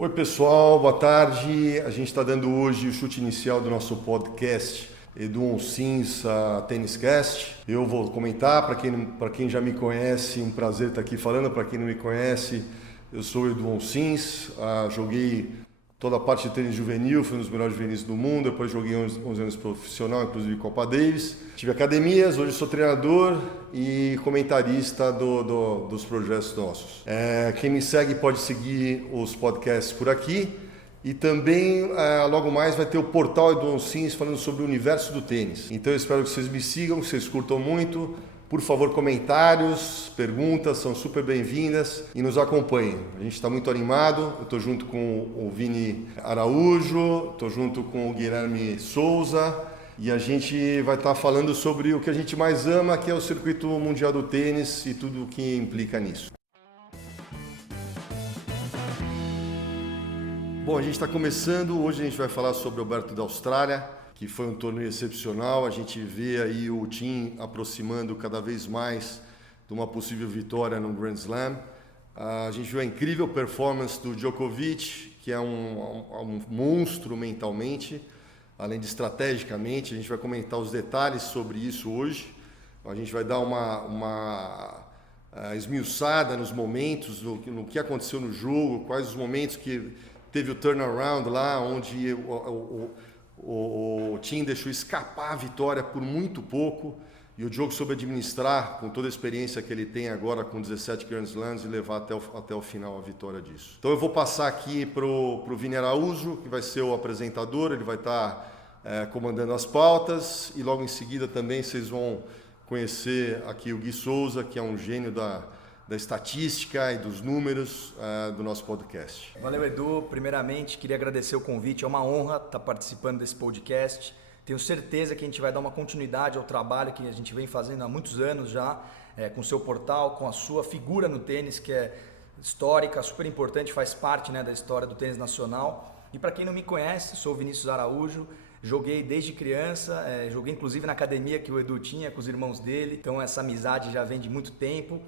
Oi pessoal, boa tarde. A gente está dando hoje o chute inicial do nosso podcast Edu Onsins Têniscast. Eu vou comentar, para quem já me conhece, um prazer estar aqui falando. Para quem não me conhece, eu sou o Edu Onsins, joguei toda a parte de tênis juvenil, fui um dos melhores juvenis do mundo, depois joguei 11 anos profissional, inclusive Copa Davis. Tive academias, hoje sou treinador e comentarista dos projetos nossos. Quem me segue pode seguir os podcasts por aqui e também logo mais vai ter o portal Edu Onsins falando sobre o universo do tênis. Então eu espero que vocês me sigam, que vocês curtam muito. Por favor, comentários, perguntas são super bem-vindas e nos acompanhem. A gente está muito animado, eu estou junto com o Vini Araújo, estou junto com o Guilherme Souza e a gente vai estar falando sobre o que a gente mais ama, que é o circuito mundial do tênis e tudo o que implica nisso. Bom, a gente está começando, hoje a gente vai falar sobre o Aberto da Austrália, que foi um torneio excepcional. A gente vê aí o team aproximando cada vez mais de uma possível vitória no Grand Slam. A gente viu a incrível performance do Djokovic, que é um monstro mentalmente, além de estrategicamente. A gente vai comentar os detalhes sobre isso hoje. A gente vai dar uma esmiuçada nos momentos, no que aconteceu no jogo, quais os momentos que teve o turnaround lá, onde o team deixou escapar a vitória por muito pouco e o Djokovic soube administrar com toda a experiência que ele tem agora com 17 Grand Slams e levar até o final a vitória disso. Então eu vou passar aqui para o Vini Araújo, que vai ser o apresentador, ele vai estar comandando as pautas e logo em seguida também vocês vão conhecer aqui o Gui Souza, que é um gênio da estatística e dos números do nosso podcast. Valeu, Edu. Primeiramente, queria agradecer o convite. É uma honra estar participando desse podcast. Tenho certeza que a gente vai dar uma continuidade ao trabalho que a gente vem fazendo há muitos anos já, com o seu portal, com a sua figura no tênis, que é histórica, super importante, faz parte, da história do tênis nacional. E para quem não me conhece, sou o Vinícius Araújo. Joguei desde criança, joguei inclusive na academia que o Edu tinha com os irmãos dele, então essa amizade já vem de muito tempo.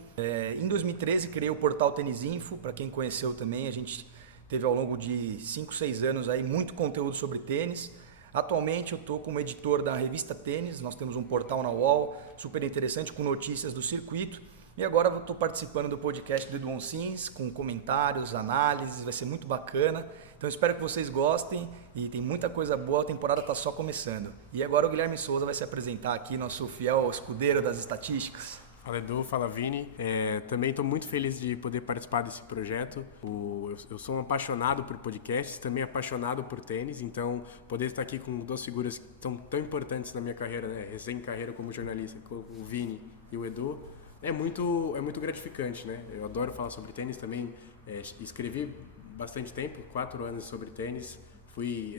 Em 2013 criei o portal Tênis Info, para quem conheceu também, a gente teve ao longo de 5, 6 anos aí muito conteúdo sobre tênis. Atualmente eu estou como editor da revista Tênis, nós temos um portal na UOL super interessante com notícias do circuito. E agora eu estou participando do podcast do Edu Onsins, com comentários, análises, vai ser muito bacana. Então espero que vocês gostem e tem muita coisa boa, a temporada está só começando. E agora o Guilherme Souza vai se apresentar aqui, nosso fiel escudeiro das estatísticas. Fala Edu, fala Vini. Também estou muito feliz de poder participar desse projeto. Eu sou um apaixonado por podcasts, também apaixonado por tênis, então poder estar aqui com duas figuras que são tão importantes na minha carreira, recém-carreira como jornalista, o Vini e o Edu, é muito gratificante, né? Eu adoro falar sobre tênis também, escrevi bastante tempo, 4 anos sobre tênis, fui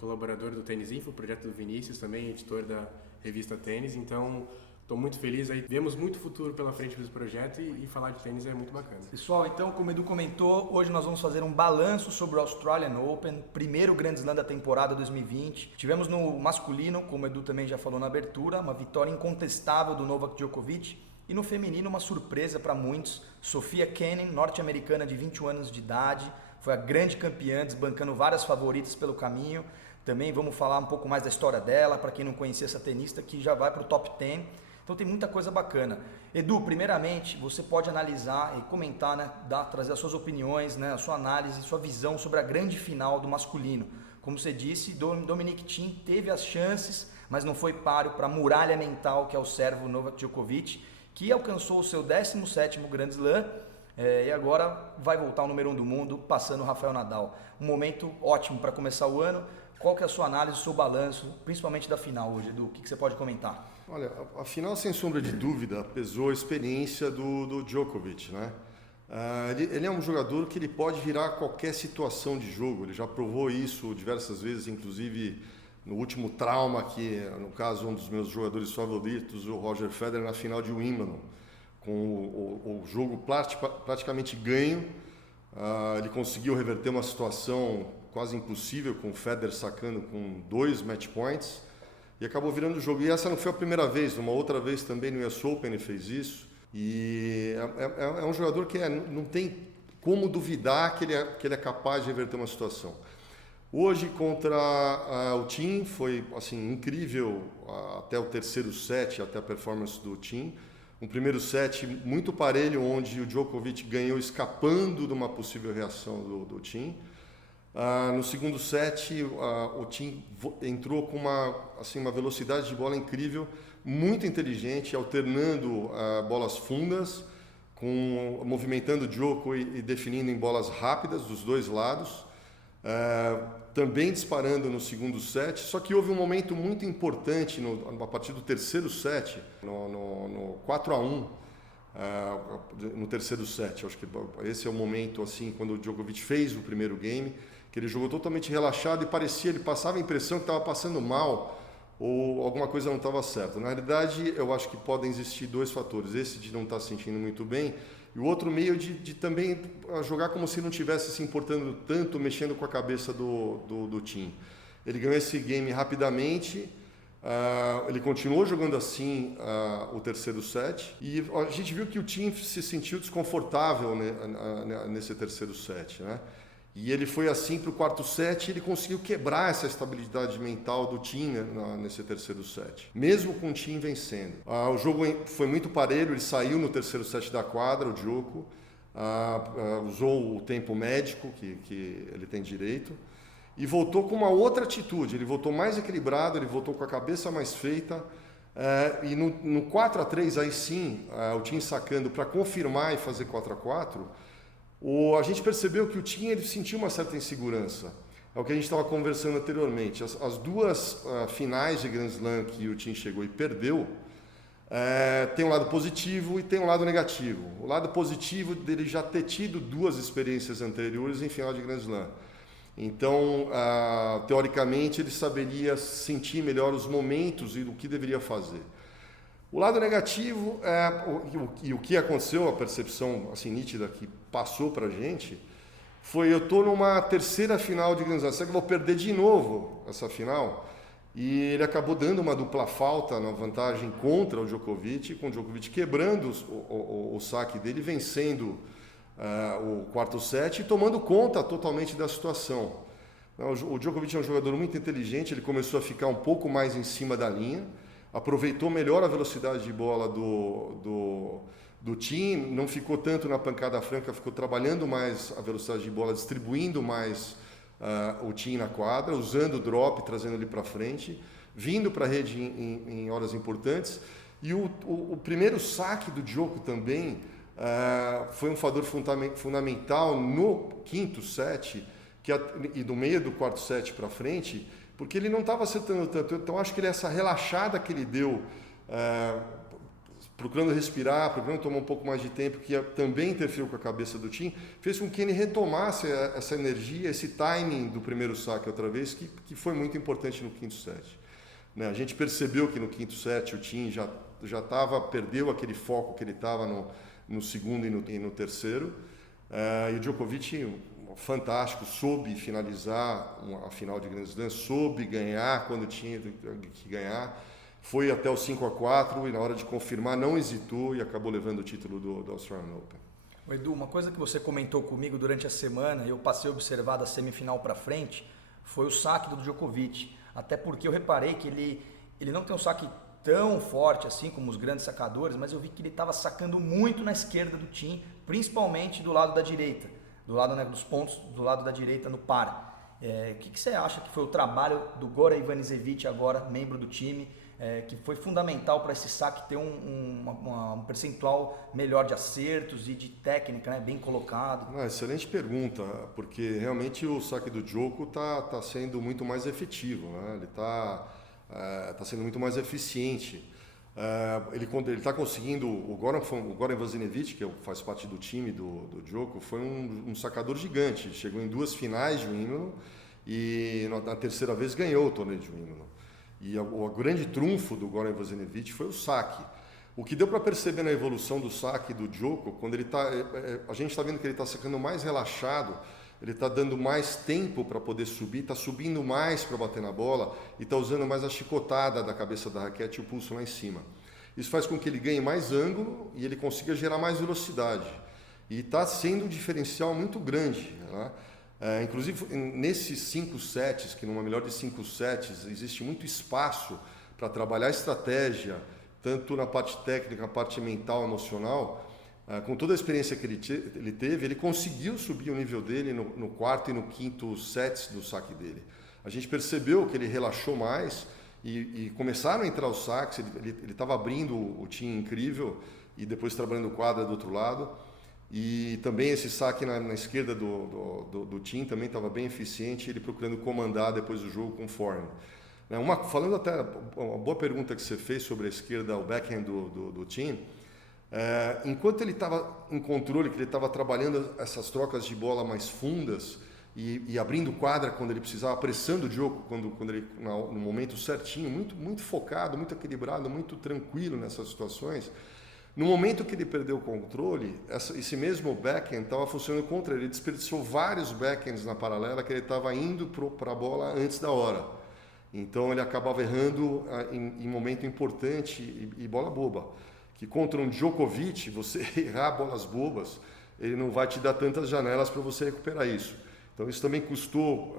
colaborador do Tênis Info, projeto do Vinícius, também editor da revista Tênis, então estou muito feliz, aí vemos muito futuro pela frente desse projeto e falar de tênis é muito bacana. Pessoal, então como o Edu comentou, hoje nós vamos fazer um balanço sobre o Australian Open, primeiro Grand Slam da temporada 2020. Tivemos no masculino, como o Edu também já falou na abertura, uma vitória incontestável do Novak Djokovic. E no feminino, uma surpresa para muitos, Sofia Kenin, norte-americana de 21 anos de idade, foi a grande campeã, desbancando várias favoritas pelo caminho. Também vamos falar um pouco mais da história dela, para quem não conhecia essa tenista, que já vai para o top 10. Então tem muita coisa bacana. Edu, primeiramente, você pode analisar e comentar, trazer as suas opiniões, a sua análise, sua visão sobre a grande final do masculino. Como você disse, Dominic Thiem teve as chances, mas não foi páreo para a muralha mental que é o sérvio Novak Djokovic, que alcançou o seu 17º Grand Slam e agora vai voltar ao número 1 do mundo, passando o Rafael Nadal. Um momento ótimo para começar o ano. Qual que é a sua análise, o seu balanço, principalmente da final hoje, Edu? O que você pode comentar? Olha, a final, sem sombra de dúvida, pesou a experiência do Djokovic, né? Ele é um jogador que ele pode virar qualquer situação de jogo, ele já provou isso diversas vezes, inclusive no último trauma, que no caso um dos meus jogadores favoritos, o Roger Federer, na final de Wimbledon, com o jogo praticamente ganho, ele conseguiu reverter uma situação quase impossível, com o Federer sacando com 2 match points, e acabou virando o jogo. E essa não foi a primeira vez, uma outra vez também no US Open ele fez isso, e é um jogador que não tem como duvidar que ele é capaz de reverter uma situação. Hoje, contra o Thiem, foi assim, incrível até o terceiro set, até a performance do Thiem. Um primeiro set muito parelho, onde o Djokovic ganhou escapando de uma possível reação do Thiem. No segundo set, o Thiem entrou com uma velocidade de bola incrível, muito inteligente, alternando bolas fundas, movimentando o Djokovic e definindo em bolas rápidas dos dois lados. Também disparando no segundo set, só que houve um momento muito importante a partir do terceiro set, no 4-1, no terceiro set. Acho que esse é o momento, assim, quando o Djokovic fez o primeiro game, que ele jogou totalmente relaxado e ele passava a impressão que estava passando mal ou alguma coisa não estava certa. Na realidade, eu acho que podem existir dois fatores, esse de não estar se sentindo muito bem, e o outro meio de também jogar como se não estivesse se importando tanto, mexendo com a cabeça do Thiem. Ele ganhou esse game rapidamente, ele continuou jogando assim o terceiro set, e a gente viu que o Thiem se sentiu desconfortável nesse terceiro set, né? E ele foi assim para o quarto set, e ele conseguiu quebrar essa estabilidade mental do Thiem nesse terceiro set, mesmo com o Thiem vencendo. O jogo foi muito parelho, ele saiu no terceiro set da quadra, o Djoko, usou o tempo médico que ele tem direito, e voltou com uma outra atitude, ele voltou mais equilibrado, ele voltou com a cabeça mais feita, e no 4-3, aí sim, o Thiem sacando para confirmar e fazer 4-4, a gente percebeu que o Thiem ele sentiu uma certa insegurança. É o que a gente estava conversando anteriormente. As duas finais de Grand Slam que o Thiem chegou e perdeu, tem um lado positivo e tem um lado negativo. O lado positivo dele já ter tido duas experiências anteriores em final de Grand Slam. Então, teoricamente, ele saberia sentir melhor os momentos e o que deveria fazer. O lado negativo, o que aconteceu, a percepção assim, nítida que passou para a gente, foi: eu estou numa terceira final de Grand Slam, será que eu vou perder de novo essa final? E ele acabou dando uma dupla falta na vantagem contra o Djokovic, com o Djokovic quebrando o saque dele, vencendo o quarto set e tomando conta totalmente da situação. O Djokovic é um jogador muito inteligente, ele começou a ficar um pouco mais em cima da linha, aproveitou melhor a velocidade de bola do Thiem, não ficou tanto na pancada franca, ficou trabalhando mais a velocidade de bola, distribuindo mais o Thiem na quadra, usando o drop, trazendo ele para frente, vindo para a rede em horas importantes. E o primeiro saque do Djoko também foi um fator fundamental no quinto set, e do meio do quarto set para frente, porque ele não estava acertando tanto. Então, acho que essa relaxada que ele deu, procurando respirar, procurando tomar um pouco mais de tempo, que também interferiu com a cabeça do Thiem, fez com que ele retomasse essa energia, esse timing do primeiro saque outra vez, que foi muito importante no quinto set. A gente percebeu que no quinto set o Thiem já perdeu aquele foco que ele estava no segundo e no terceiro, e o Djokovic, fantástico, soube finalizar a final de Grand Slam, soube ganhar quando tinha que ganhar, foi até o 5-4 e na hora de confirmar não hesitou e acabou levando o título do Australian Open. Edu, uma coisa que você comentou comigo durante a semana, eu passei a observar da semifinal para frente, foi o saque do Djokovic, até porque eu reparei que ele não tem um saque tão forte assim como os grandes sacadores, mas eu vi que ele estava sacando muito na esquerda do Thiem, principalmente do lado da direita, do lado, né, dos pontos do lado da direita no par. O que você acha que foi o trabalho do Goran Ivanisevic, agora membro do time, que foi fundamental para esse saque ter um percentual melhor de acertos e de técnica, né, bem colocado? Excelente pergunta, porque realmente o saque do Djoko está sendo muito mais efetivo, né? Ele está sendo muito mais eficiente. Ele está conseguindo, o Goran Ivanisevic, que faz parte do time do Djoko, foi um sacador gigante, chegou em 2 finais de Wimbledon e na terceira vez ganhou o torneio de Wimbledon. E o grande trunfo do Goran Ivanisevic foi o saque. O que deu para perceber na evolução do saque do Djoko, quando a gente está vendo que ele está sacando mais relaxado, ele está dando mais tempo para poder subir, está subindo mais para bater na bola e está usando mais a chicotada da cabeça da raquete e o pulso lá em cima. Isso faz com que ele ganhe mais ângulo e ele consiga gerar mais velocidade. E está sendo um diferencial muito grande, né? Inclusive, nesses 5 sets, que numa melhor de 5 sets, existe muito espaço para trabalhar estratégia, tanto na parte técnica, na parte mental, emocional. Com toda a experiência que ele teve, ele conseguiu subir o nível dele no quarto e no quinto sets do saque dele. A gente percebeu que ele relaxou mais e começaram a entrar os saques, ele estava abrindo o time incrível e depois trabalhando quadra do outro lado. E também esse saque na esquerda do Tim também estava bem eficiente, ele procurando comandar depois do jogo com o forehand. Falando até, uma boa pergunta que você fez sobre a esquerda, o backhand do Tim, enquanto ele estava em controle, que ele estava trabalhando essas trocas de bola mais fundas e abrindo quadra quando ele precisava, apressando o jogo quando ele, no momento certinho, muito focado, muito equilibrado, muito tranquilo nessas situações. No momento que ele perdeu o controle, esse mesmo backhand estava funcionando contra ele. Ele desperdiçou vários backhands na paralela que ele estava indo para a bola antes da hora. Então ele acabava errando em momento importante e bola boba. Que contra um Djokovic, você errar bolas bobas, ele não vai te dar tantas janelas para você recuperar isso. Então isso também custou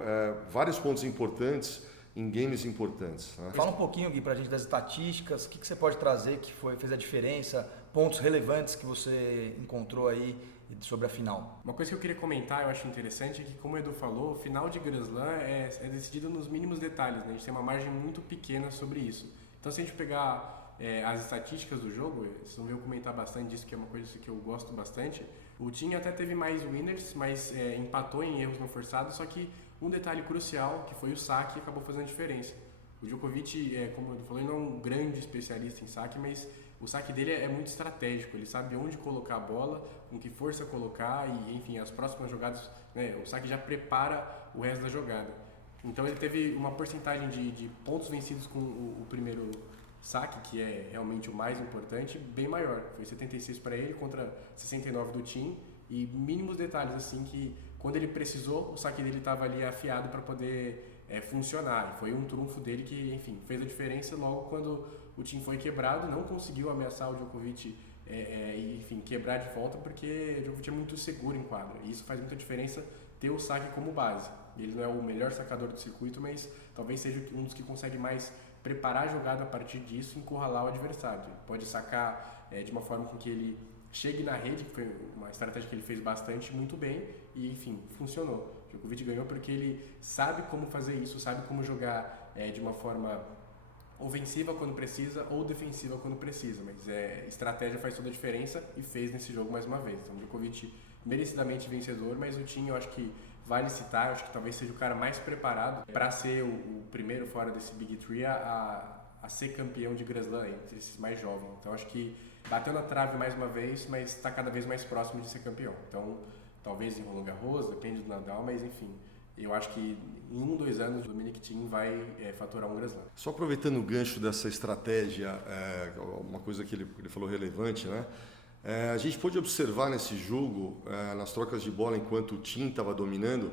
vários pontos importantes em games importantes, né? Fala um pouquinho, Gui, pra gente das estatísticas, o que você pode trazer que fez a diferença, pontos relevantes que você encontrou aí sobre a final. Uma coisa que eu queria comentar, eu acho interessante, é que, como o Edu falou, o final de Grand Slam é decidido nos mínimos detalhes, né? A gente tem uma margem muito pequena sobre isso. Então, se a gente pegar as estatísticas do jogo, vocês vão ver eu comentar bastante disso, que é uma coisa que eu gosto bastante. O Tim até teve mais winners, mas empatou em erros não forçados, só que um detalhe crucial, que foi o saque, acabou fazendo a diferença. O Djokovic, como eu falei, não é um grande especialista em saque, mas o saque dele é muito estratégico. Ele sabe onde colocar a bola, com que força colocar e, enfim, as próximas jogadas, né, o saque já prepara o resto da jogada. Então ele teve uma porcentagem de pontos vencidos com o primeiro saque, que é realmente o mais importante, bem maior. Foi 76 para ele contra 69 do Tim, e mínimos detalhes assim que quando ele precisou, o saque dele estava ali afiado para poder funcionar. E foi um trunfo dele que, enfim, fez a diferença logo quando o Tim foi quebrado, não conseguiu ameaçar o Djokovic e, enfim, quebrar de volta, porque o Djokovic é muito seguro em quadra. E isso faz muita diferença ter o saque como base. Ele não é o melhor sacador do circuito, mas talvez seja um dos que consegue mais preparar a jogada a partir disso e encurralar o adversário. Ele pode sacar de uma forma com que ele chegue na rede, que foi uma estratégia que ele fez bastante, muito bem, e enfim, funcionou. O Djokovic ganhou porque ele sabe como fazer isso, sabe como jogar de uma forma ofensiva quando precisa ou defensiva quando precisa, mas estratégia faz toda a diferença e fez nesse jogo mais uma vez. Então o Djokovic merecidamente vencedor, mas o Tim eu acho que vale citar, eu acho que talvez seja o cara mais preparado para ser o primeiro fora desse Big Three a ser campeão de Grand Slam entre esses mais jovens. Então acho que bateu na trave mais uma vez, mas está cada vez mais próximo de ser campeão. Então talvez em Roland Garros, depende do Nadal, mas enfim, eu acho que em 1-2 anos o Dominic Thiem vai faturar um Grand Slam. Só aproveitando o gancho dessa estratégia, uma coisa que ele falou relevante, né? A gente pôde observar nesse jogo, nas trocas de bola, enquanto o Thiem estava dominando,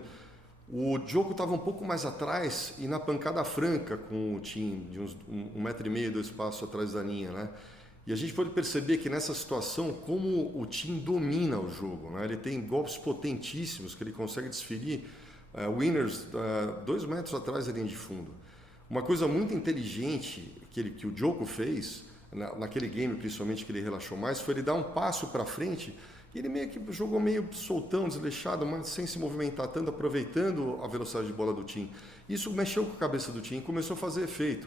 o Djoko estava um pouco mais atrás e na pancada franca com o Thiem, de uns 1,5 m, 2 passos atrás da linha, né? E a gente pode perceber que nessa situação, como o Thiem domina o jogo, né? Ele tem golpes potentíssimos que ele consegue desferir, winners 2 metros atrás da linha de fundo. Uma coisa muito inteligente que o Djoko fez, naquele game principalmente que ele relaxou mais, foi ele dar um passo para frente e ele meio que jogou meio soltão, desleixado, mas sem se movimentar tanto, aproveitando a velocidade de bola do Thiem. Isso mexeu com a cabeça do Thiem e começou a fazer efeito,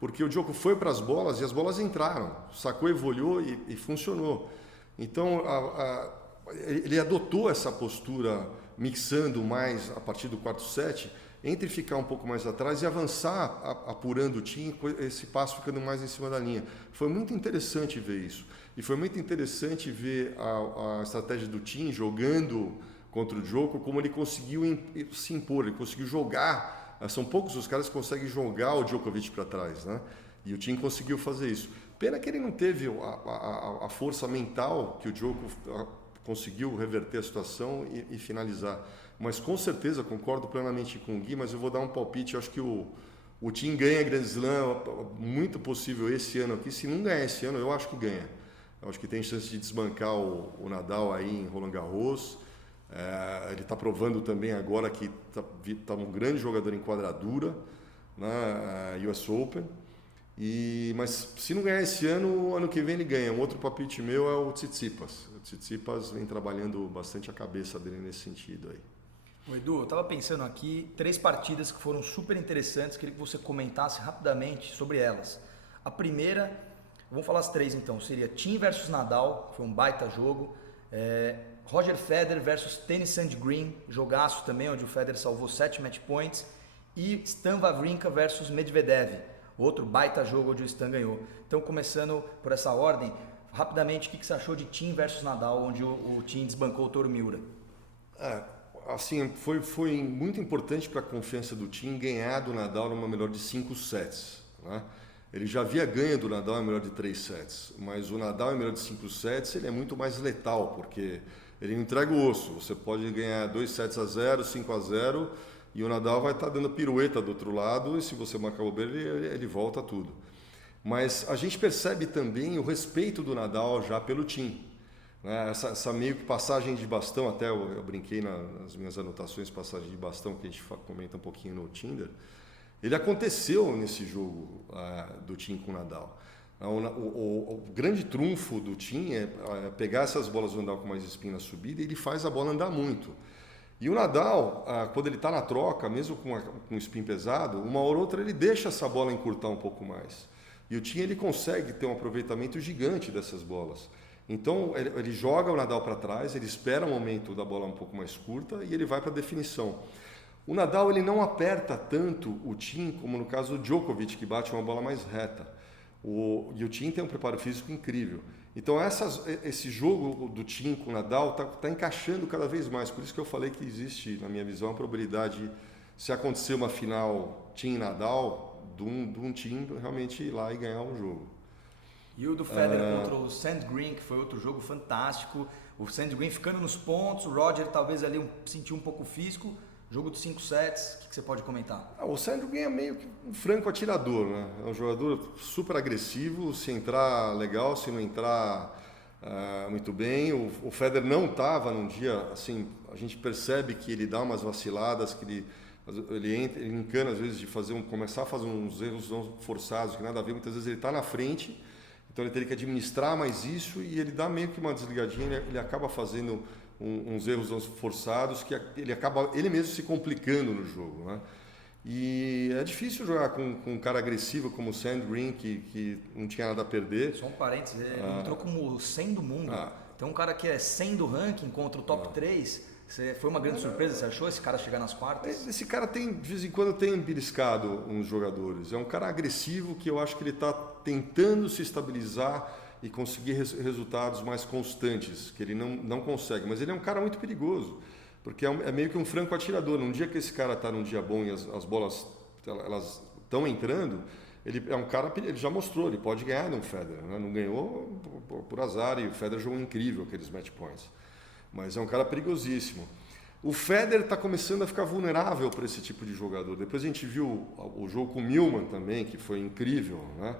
porque o Djoko foi para as bolas e as bolas entraram, sacou, evoluiu e funcionou. Então ele adotou essa postura, mixando mais a partir do quarto set, entre ficar um pouco mais atrás e avançar, apurando o Thiem, esse passo ficando mais em cima da linha. Foi muito interessante ver isso. E foi muito interessante ver a estratégia do Thiem jogando contra o Djoko, como ele conseguiu se impor, ele conseguiu jogar. São poucos os caras que conseguem jogar o Djokovic para trás, né? E o Thiem conseguiu fazer isso. Pena que ele não teve a força mental que o Djoko conseguiu reverter a situação e finalizar. Mas com certeza, concordo plenamente com o Gui, mas eu vou dar um palpite. Eu acho que o Thiem ganha Grand Slam, muito possível esse ano aqui. Se não ganhar esse ano, eu acho que ganha. Eu acho que tem chance de desbancar o Nadal aí em Roland Garros. Ele está provando também agora que está um grande jogador em quadradura na US Open. Mas se não ganhar esse ano, ano que vem ele ganha. Um outro palpite meu é o Tsitsipas. O Tsitsipas vem trabalhando bastante a cabeça dele nesse sentido aí. Ô Edu, eu estava pensando aqui, 3 partidas que foram super interessantes, queria que você comentasse rapidamente sobre elas. A primeira, vamos falar as 3 então, seria Thiem versus Nadal, foi um baita jogo. Roger Federer versus Tennys Sandgren, jogaço também, onde o Federer salvou 7 match points. E Stan Wawrinka versus Medvedev, outro baita jogo onde o Stan ganhou. Então, começando por essa ordem, rapidamente, o que você achou de Thiem versus Nadal, onde o Thiem desbancou o Toru Miura? Assim, foi muito importante para a confiança do Thiem ganhar do Nadal numa melhor de 5 sets. Né? Ele já havia ganho do Nadal em melhor de 3 sets, mas o Nadal em melhor de 5 sets ele é muito mais letal, porque ele não entrega o osso. Você pode ganhar 2 sets a 0, 5 a 0, e o Nadal vai estar dando pirueta do outro lado, e se você marcar o bobeira, ele volta tudo. Mas a gente percebe também o respeito do Nadal já pelo Thiem. Essa meio que passagem de bastão, até eu brinquei nas minhas anotações, passagem de bastão, que a gente comenta um pouquinho no Tinder, ele aconteceu nesse jogo do Thiem com o Nadal. O grande trunfo do Thiem é pegar essas bolas do Nadal com mais spin na subida e ele faz a bola andar muito. E o Nadal, quando ele está na troca, mesmo com um spin pesado, uma hora ou outra ele deixa essa bola encurtar um pouco mais. E o Thiem ele consegue ter um aproveitamento gigante dessas bolas. Então ele joga o Nadal para trás, ele espera o momento da bola um pouco mais curta e ele vai para a definição. O Nadal ele não aperta tanto o Thiem como no caso do Djokovic, que bate uma bola mais reta. E o Thiem tem um preparo físico incrível. Então esse jogo do Thiem com o Nadal está encaixando cada vez mais. Por isso que eu falei que existe, na minha visão, a probabilidade, se acontecer uma final Thiem-Nadal, de um Thiem realmente ir lá e ganhar um jogo. E o do Federer contra o Sandgren, que foi outro jogo fantástico. O Sandgren ficando nos pontos, o Roger talvez ali sentiu um pouco físico. Jogo de 5 sets, o que você pode comentar? O Sandgren é meio que um franco atirador, né? É um jogador super agressivo, se entrar legal, se não entrar muito bem. O Federer não estava num dia, assim, a gente percebe que ele dá umas vaciladas, que ele encana às vezes de começar a fazer uns erros forçados, que nada a ver, muitas vezes ele está na frente. Então ele teria que administrar mais isso e ele dá meio que uma desligadinha, ele acaba fazendo uns erros forçados que ele acaba ele mesmo se complicando no jogo, né? E é difícil jogar com um cara agressivo como o Sandgren, que não tinha nada a perder. Só um parênteses, ele entrou como 100 do mundo. Tem um cara que é 100 do ranking contra o top 3. Foi uma grande surpresa, você achou esse cara chegar nas quartas? Esse cara de vez em quando tem beliscado uns jogadores. É um cara agressivo que eu acho que ele está tentando se estabilizar e conseguir resultados mais constantes, que ele não consegue. Mas ele é um cara muito perigoso, porque é meio que um franco atirador. Num dia que esse cara está num dia bom e as bolas elas estão entrando, ele é um cara, ele já mostrou, ele pode ganhar no Federer, né? Não ganhou por azar, e o Federer jogou incrível aqueles match points. Mas é um cara perigosíssimo. O Federer está começando a ficar vulnerável para esse tipo de jogador. Depois a gente viu o jogo com o Millman também, que foi incrível, né?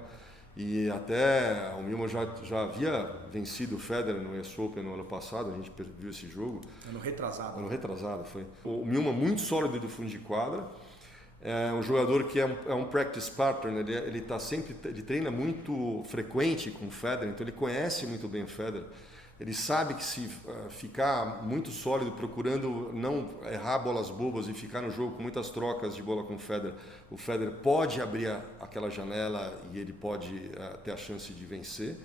E até o Millman já havia vencido o Federer no US Open no ano passado, a gente viu esse jogo. Ano retrasado. Ano retrasado, foi. O Millman muito sólido do fundo de quadra. É um jogador que é um practice partner, ele treina muito frequente com o Federer, então ele conhece muito bem o Federer. Ele sabe que se ficar muito sólido, procurando não errar bolas bobas e ficar no jogo com muitas trocas de bola com o Federer pode abrir aquela janela e ele pode ter a chance de vencer.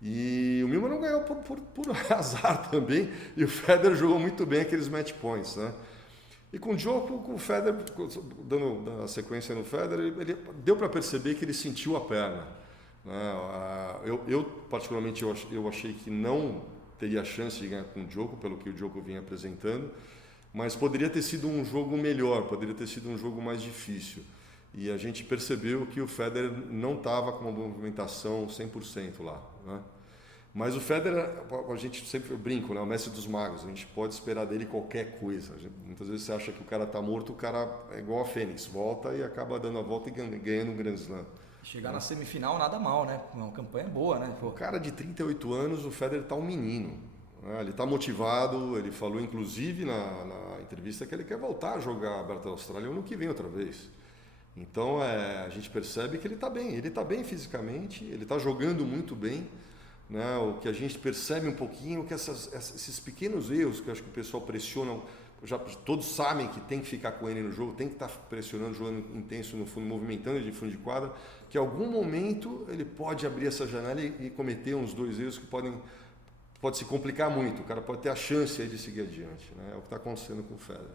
E o Millman não ganhou por azar também, e o Federer jogou muito bem aqueles match points, né? E com o Federer, dando a sequência no Federer, ele deu para perceber que ele sentiu a perna. Eu particularmente eu achei que não teria chance de ganhar com o Djoko, pelo que o Djoko vinha apresentando, mas poderia ter sido um jogo melhor, poderia ter sido um jogo mais difícil. E a gente percebeu que o Federer não estava com uma movimentação 100% lá, né? Mas o Federer, a gente sempre brinca, né? O mestre dos magos, a gente pode esperar dele qualquer coisa. Muitas vezes você acha que o cara está morto, o cara é igual a Fênix, volta e acaba dando a volta e ganhando um Grand Slam. Chegar na semifinal nada mal, né? Uma campanha boa, né? O cara de 38 anos, o Federer tá um menino. Né? Ele tá motivado, ele falou inclusive na entrevista que ele quer voltar a jogar a Aberta da Austrália ano que vem outra vez. Então a gente percebe que ele está bem fisicamente, ele está jogando muito bem. Né? O que a gente percebe um pouquinho é que esses pequenos erros que eu acho que o pessoal pressiona, já todos sabem que tem que ficar com ele no jogo, tem que estar pressionando, jogando intenso no fundo, movimentando de fundo de quadra, que em algum momento ele pode abrir essa janela e cometer uns 2 erros que pode se complicar muito, o cara pode ter a chance aí de seguir adiante. Né? É o que está acontecendo com o Federer.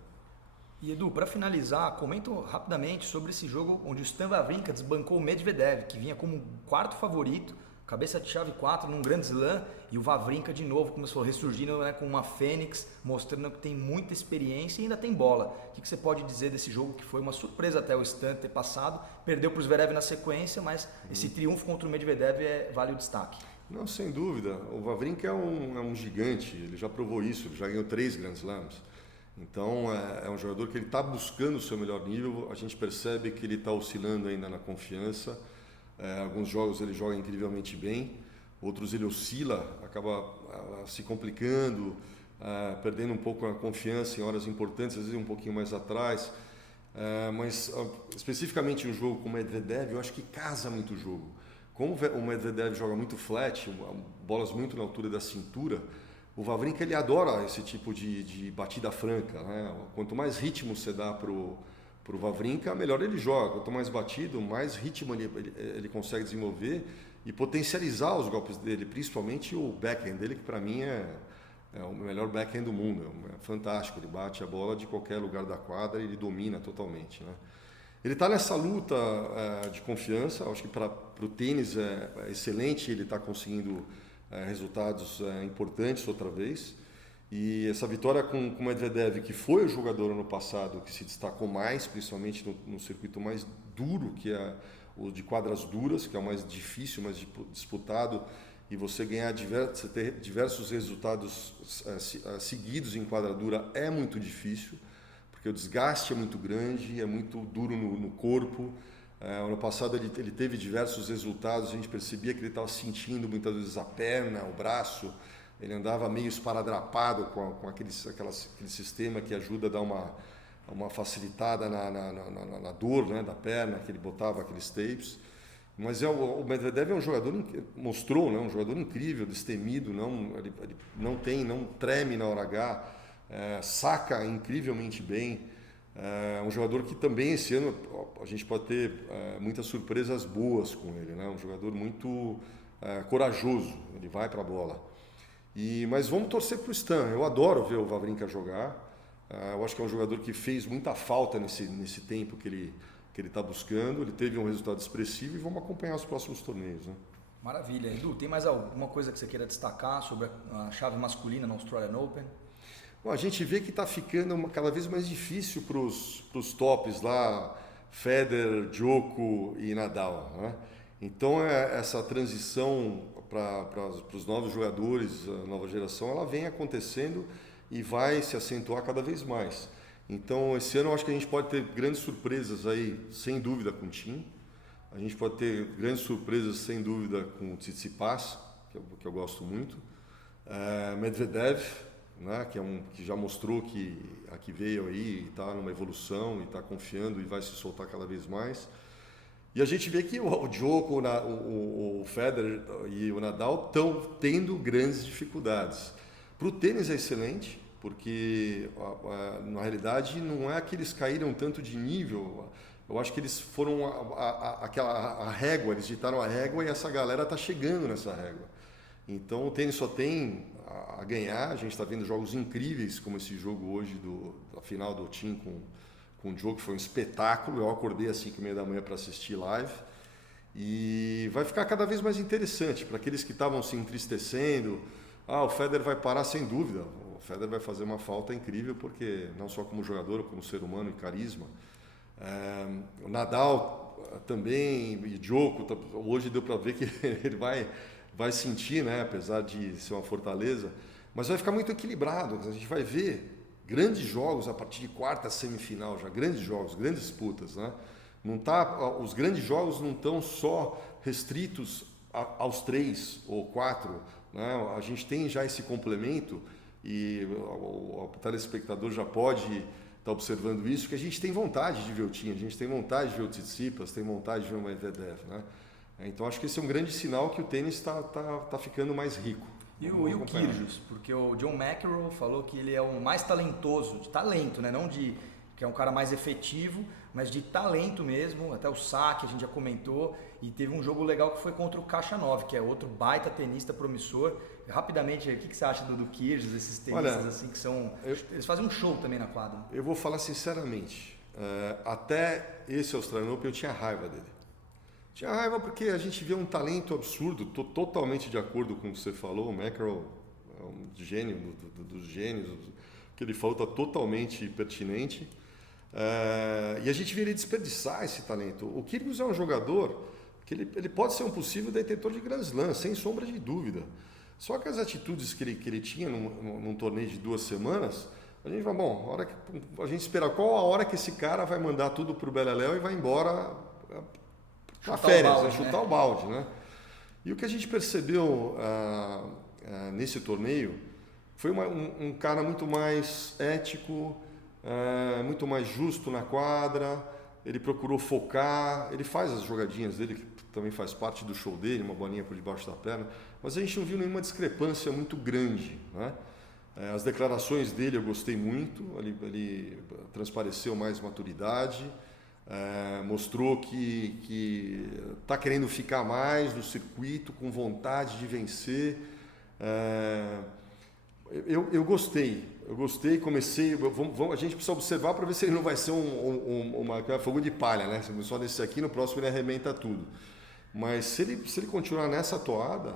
E Edu, para finalizar, comenta rapidamente sobre esse jogo onde o Stan Wawrinka desbancou o Medvedev, que vinha como 4º favorito, cabeça de chave 4 num grande slam, e o Wawrinka de novo começou ressurgindo, né, com uma fênix, mostrando que tem muita experiência e ainda tem bola. O que você pode dizer desse jogo que foi uma surpresa até o Stan ter passado, perdeu para o Zverev na sequência, mas esse triunfo contra o Medvedev vale o destaque. Não, sem dúvida. O Wawrinka é um gigante, ele já provou isso, ele já ganhou 3 Grand Slams. Então é um jogador que ele está buscando o seu melhor nível, a gente percebe que ele está oscilando ainda na confiança. Alguns jogos ele joga incrivelmente bem, outros ele oscila, acaba se complicando, perdendo um pouco a confiança em horas importantes, às vezes um pouquinho mais atrás. Mas especificamente um jogo com o Medvedev, eu acho que casa muito o jogo. Como o Medvedev joga muito flat, bolas muito na altura da cintura, o Wawrinka ele adora esse tipo de batida franca. Né? Quanto mais ritmo você dá para o Wawrinka, melhor ele joga. Quanto mais batido, mais ritmo ele consegue desenvolver e potencializar os golpes dele, principalmente o backhand dele, que para mim é o melhor backhand do mundo. É fantástico, ele bate a bola de qualquer lugar da quadra e ele domina totalmente. Né? Ele está nessa luta de confiança, acho que para o tênis é excelente, ele está conseguindo resultados importantes outra vez. E essa vitória com o Medvedev, que foi o jogador ano passado que se destacou mais, principalmente no circuito mais duro, que é o de quadras duras, que é o mais difícil, mais disputado, e você ganhar você ter diversos resultados seguidos em quadra dura é muito difícil, porque o desgaste é muito grande, é muito duro no corpo. Ano passado ele teve diversos resultados, a gente percebia que ele estava sentindo muitas vezes a perna, o braço, ele andava meio esparadrapado com aquele sistema que ajuda a dar uma facilitada na dor, né, da perna, que ele botava aqueles tapes. Mas o Medvedev é um jogador, mostrou, né, um jogador incrível, destemido, ele não treme na hora H, saca incrivelmente bem. É um jogador que também esse ano a gente pode ter muitas surpresas boas com ele, né? Um jogador muito corajoso, ele vai para a bola. Mas vamos torcer para o Stan, eu adoro ver o Wawrinka jogar, eu acho que é um jogador que fez muita falta nesse tempo que ele está buscando, ele teve um resultado expressivo e vamos acompanhar os próximos torneios. Né? Maravilha. Edu, tem mais alguma coisa que você queira destacar sobre a chave masculina no Australian Open? Bom, a gente vê que está ficando cada vez mais difícil para os tops lá, Federer, Djoko e Nadal. Né? Então essa transição para os novos jogadores, a nova geração, ela vem acontecendo e vai se acentuar cada vez mais. Então esse ano eu acho que a gente pode ter grandes surpresas aí, sem dúvida, com o Thiem. A gente pode ter grandes surpresas, sem dúvida, com o Tsitsipas, que eu gosto muito. Medvedev, né, que já mostrou que aqui veio aí, está numa evolução e está confiando e vai se soltar cada vez mais. E a gente vê que o Djoko, o Federer e o Nadal estão tendo grandes dificuldades. Para o tênis é excelente, porque na realidade não é que eles caíram tanto de nível. Eu acho que eles foram a régua, eles ditaram a régua e essa galera está chegando nessa régua. Então o tênis só tem a ganhar, a gente está vendo jogos incríveis, como esse jogo hoje da final do Thiem com o Djoko, que foi um espetáculo. Eu acordei às 5h30 da manhã para assistir live. E vai ficar cada vez mais interessante para aqueles que estavam se entristecendo. O Federer vai parar, sem dúvida. O Federer vai fazer uma falta incrível, porque não só como jogador, como ser humano e carisma. O Nadal também, e Djoko, hoje deu para ver que ele vai sentir, né, apesar de ser uma fortaleza, mas vai ficar muito equilibrado. A gente vai ver grandes jogos a partir de quarta semifinal, já grandes jogos, grandes disputas, né? Não tá, os grandes jogos não estão só restritos aos 3 ou 4, né? A gente tem já esse complemento e o telespectador já pode estar observando isso, que a gente tem vontade de ver o Thiem, a gente tem vontade de ver o Tsitsipas, tem vontade de ver o Medvedev, né? Então acho que esse é um grande sinal que o tênis está ficando mais rico. E o Kyrgios, porque o John McEnroe falou que ele é o mais talentoso, de talento, né? Não de que é um cara mais efetivo, mas de talento mesmo, até o saque a gente já comentou, e teve um jogo legal que foi contra o Khachanov, que é outro baita tenista promissor. Rapidamente, o que você acha do Kyrgios, esses tenistas assim que são... Eles fazem um show também na quadra. Eu vou falar sinceramente, até esse Australian Open eu tinha raiva dele. Tinha raiva porque a gente vê um talento absurdo, estou totalmente de acordo com o que você falou, o McEnroe é um gênio dos gênios, o que ele falou está totalmente pertinente. E a gente vê ele desperdiçar esse talento. O Kyrgios é um jogador que ele pode ser um possível detentor de Grand Slam, sem sombra de dúvida. Só que as atitudes que ele tinha num torneio de 2 semanas, a gente fala, bom, a gente espera qual a hora que esse cara vai mandar tudo para o Beleléu e vai embora para férias, chutar o balde, né? E o que a gente percebeu nesse torneio foi um cara muito mais ético, muito mais justo na quadra. Ele procurou focar, ele faz as jogadinhas dele, que também faz parte do show dele, uma bolinha por debaixo da perna, mas a gente não viu nenhuma discrepância muito grande, né? As declarações dele eu gostei muito, ele transpareceu mais maturidade, mostrou que está querendo ficar mais no circuito, com vontade de vencer. Eu gostei, comecei. A gente precisa observar para ver se ele não vai ser uma fogo de palha, né? Só nesse aqui, no próximo ele arrebenta tudo. Mas se ele continuar nessa toada,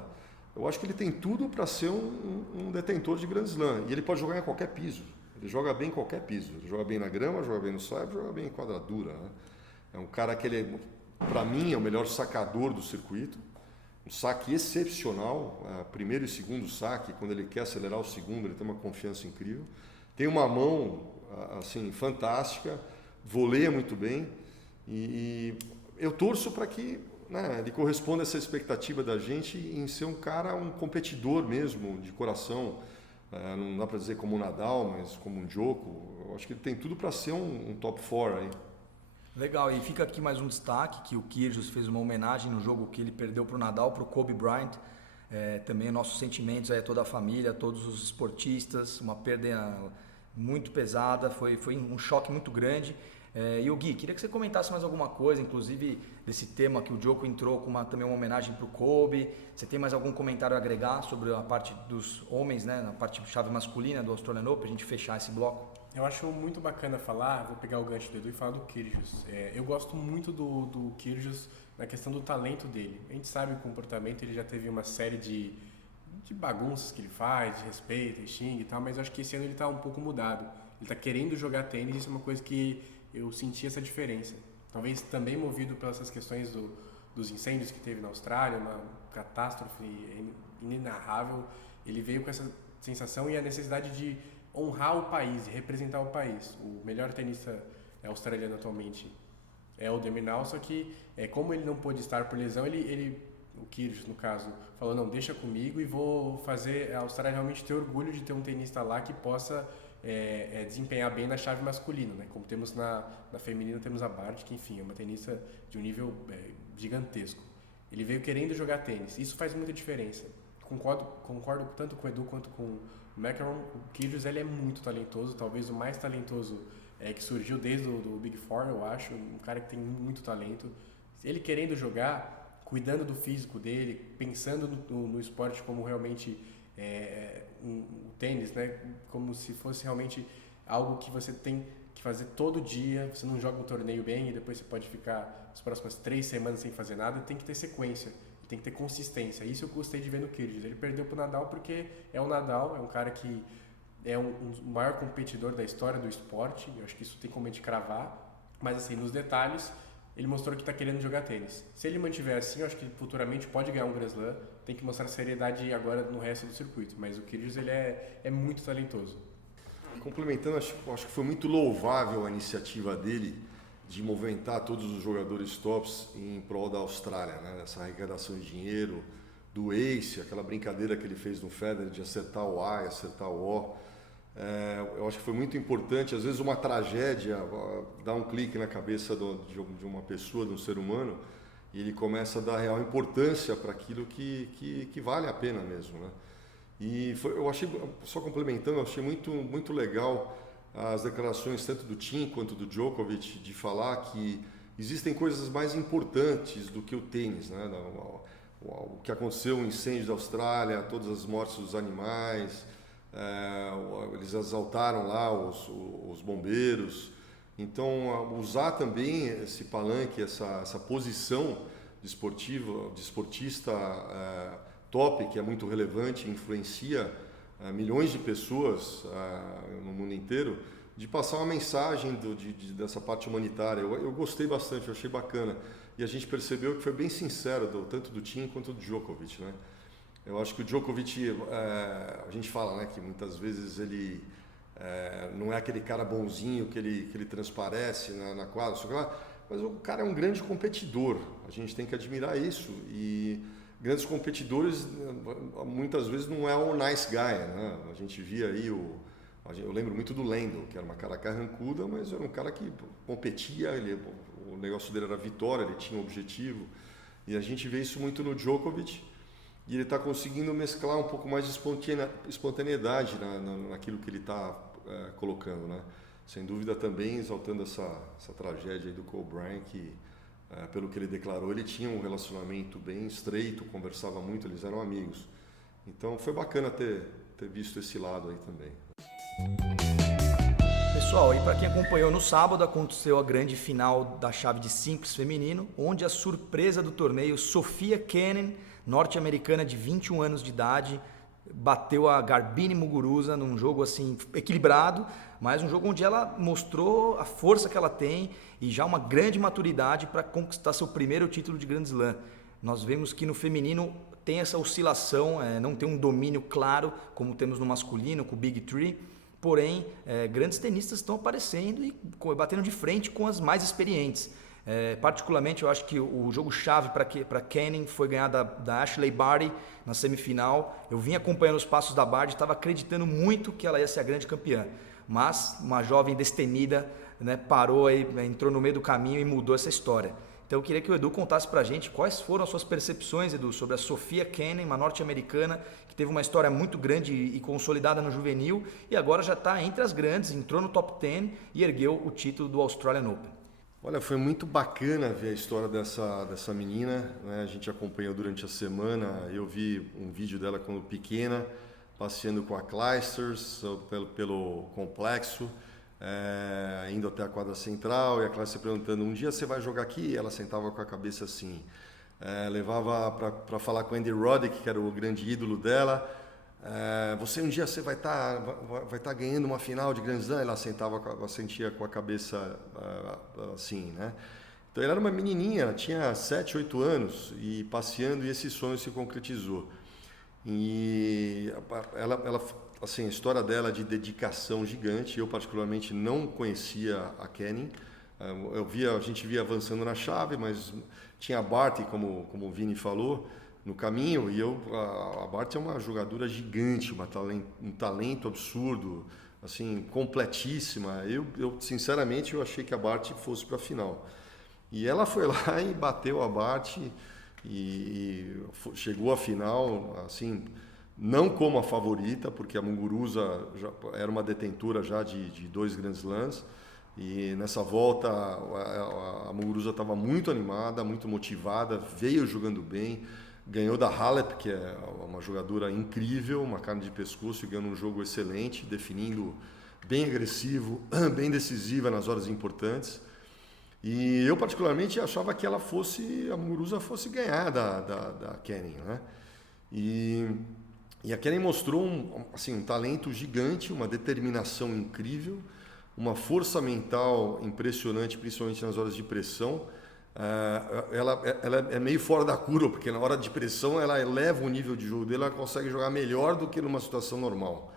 eu acho que ele tem tudo para ser um detentor de Grand Slam. E ele pode jogar em qualquer piso. Ele joga bem em qualquer piso. Ele joga bem na grama, joga bem no slab, joga bem em quadradura, né? É um cara que para mim, é o melhor sacador do circuito. Um saque excepcional, primeiro e segundo saque, quando ele quer acelerar o segundo, ele tem uma confiança incrível. Tem uma mão assim fantástica, voleia muito bem e eu torço para que, né, ele corresponda a essa expectativa da gente em ser um cara, um competidor mesmo, de coração. Não dá para dizer como o Nadal, mas como um Djoko. Eu acho que ele tem tudo para ser um top 4 aí. Legal, e fica aqui mais um destaque, que o Kyrgios fez uma homenagem no jogo que ele perdeu para o Nadal, para o Kobe Bryant. Também nossos sentimentos aí a toda a família, a todos os esportistas, uma perda muito pesada, foi um choque muito grande. E o Gui, queria que você comentasse mais alguma coisa, inclusive desse tema que o Djoko entrou com também uma homenagem para o Kobe. Você tem mais algum comentário a agregar sobre a parte dos homens, né, na parte chave masculina do Australian Open, para a gente fechar esse bloco? Eu acho muito bacana falar, vou pegar o gancho do Edu e falar do Kyrgios. Eu gosto muito do Kyrgios na questão do talento dele. A gente sabe o comportamento, ele já teve uma série de bagunças que ele faz, de respeito, xinga e tal, mas eu acho que esse ano ele está um pouco mudado. Ele está querendo jogar tênis, isso é uma coisa que eu senti essa diferença. Talvez também movido pelas essas questões dos incêndios que teve na Austrália, uma catástrofe inenarrável. Ele veio com essa sensação e a necessidade de honrar o país, representar o país. O melhor tenista australiano atualmente é o De Minaur, só que como ele não pôde estar por lesão, o Kyrgios no caso, falou, não, deixa comigo e vou fazer a Austrália realmente ter orgulho de ter um tenista lá que possa desempenhar bem na chave masculina, né? Como temos na feminina, temos a Barty, que enfim, é uma tenista de um nível gigantesco. Ele veio querendo jogar tênis, isso faz muita diferença. Concordo tanto com o Edu quanto com o McEnroe. O Kyrgios ele é muito talentoso, talvez o mais talentoso que surgiu desde o Big Four, eu acho, um cara que tem muito talento. Ele querendo jogar, cuidando do físico dele, pensando no esporte como realmente o tênis, né? Como se fosse realmente algo que você tem que fazer todo dia. Você não joga um torneio bem e depois você pode ficar as próximas 3 semanas sem fazer nada. Tem que ter sequência, tem que ter consistência. Isso eu gostei de ver no Kyrgios. Ele perdeu pro Nadal porque é o Nadal, é um cara que é um maior competidor da história do esporte. Eu acho que isso tem como a gente cravar. Mas assim, nos detalhes, ele mostrou que está querendo jogar tênis. Se ele mantiver assim, eu acho que futuramente pode ganhar um Grand Slam. Tem que mostrar seriedade agora no resto do circuito. Mas o Kyrgios ele é muito talentoso. Complementando, acho que foi muito louvável a iniciativa dele de movimentar todos os jogadores tops em prol da Austrália, né? Essa arrecadação de dinheiro, do Ace, aquela brincadeira que ele fez no Federer de acertar o A e acertar o O. Eu acho que foi muito importante. Às vezes uma tragédia dá um clique na cabeça de uma pessoa, de um ser humano, e ele começa a dar real importância para aquilo que vale a pena mesmo, né? E eu achei, só complementando, eu achei muito legal as declarações tanto do Thiem quanto do Djokovic de falar que existem coisas mais importantes do que o tênis, né? O que aconteceu, o incêndio da Austrália, todas as mortes dos animais, eles exaltaram lá os bombeiros. Então, usar também esse palanque, essa posição de esportista top, que é muito relevante, influencia milhões de pessoas no mundo inteiro, de passar uma mensagem dessa parte humanitária. Eu gostei bastante, eu achei bacana. E a gente percebeu que foi bem sincero, tanto do Thiem quanto do Djokovic, né? Eu acho que o Djokovic, a gente fala, né, que muitas vezes ele não é aquele cara bonzinho que ele transparece na quadra, mas o cara é um grande competidor, a gente tem que admirar isso. E grandes competidores muitas vezes não é um nice guy, né? A gente via aí eu lembro muito do Lendl, que era uma cara carrancuda, mas era um cara que competia, o negócio dele era vitória, ele tinha um objetivo. E a gente vê isso muito no Djokovic, e ele está conseguindo mesclar um pouco mais de espontaneidade naquilo que ele está colocando, né? Sem dúvida também exaltando essa tragédia aí do Kobe Bryant, que pelo que ele declarou, ele tinha um relacionamento bem estreito, conversava muito, eles eram amigos. Então foi bacana ter visto esse lado aí também. Pessoal, e para quem acompanhou, no sábado aconteceu a grande final da chave de simples feminino, onde a surpresa do torneio, Sofia Kenin, norte-americana de 21 anos de idade, bateu a Garbine Muguruza num jogo assim equilibrado, mas um jogo onde ela mostrou a força que ela tem e já uma grande maturidade para conquistar seu primeiro título de Grand Slam. Nós vemos que no feminino tem essa oscilação, não tem um domínio claro como temos no masculino com o Big Three, porém grandes tenistas estão aparecendo e batendo de frente com as mais experientes. Particularmente eu acho que o jogo-chave para Kenin foi ganhar da Ashley Barty na semifinal. Eu vim acompanhando os passos da Barty, estava acreditando muito que ela ia ser a grande campeã, mas uma jovem destemida, né, parou aí, entrou no meio do caminho e mudou essa história. Então eu queria que o Edu contasse pra gente quais foram as suas percepções, Edu, sobre a Sofia Kenin, uma norte-americana que teve uma história muito grande e consolidada no juvenil e agora já está entre as grandes, entrou no top 10 e ergueu o título do Australian Open. Olha, foi muito bacana ver a história dessa menina, né? A gente acompanhou durante a semana, eu vi um vídeo dela quando pequena, passeando com a Clijsters pelo complexo, indo até a quadra central, e a Clijsters perguntando, um dia você vai jogar aqui? Ela sentava com a cabeça assim. Levava para falar com Andy Roddick, que era o grande ídolo dela, um dia você vai estar ganhando uma final de Grand Slam. Ela sentia com a cabeça assim, né? Então ela era uma menininha, ela tinha 7, 8 anos e passeando, e esse sonho se concretizou. E ela assim, a história dela de dedicação gigante, eu particularmente não conhecia a Kenin. A gente via avançando na chave, mas tinha a Barty, como o Vini falou, no caminho, e a Barty é uma jogadora gigante, um talento absurdo, assim, completíssima. Eu sinceramente, eu achei que a Barty fosse para a final. E ela foi lá e bateu a Barty e chegou à final, assim, não como a favorita, porque a Muguruza já era uma detentora já de 2 Grand Slams, e nessa volta a Muguruza estava muito animada, muito motivada, veio jogando bem, ganhou da Halep, que é uma jogadora incrível, uma carne de pescoço, e ganhou um jogo excelente, definindo bem agressivo, bem decisiva nas horas importantes. E eu particularmente achava que a Muguruza fosse ganhar da Kenin, né? E a Kenin mostrou um talento gigante, uma determinação incrível, uma força mental impressionante, principalmente nas horas de pressão. Ela é meio fora da curva, porque na hora de pressão ela eleva o nível de jogo dele, ela consegue jogar melhor do que numa situação normal.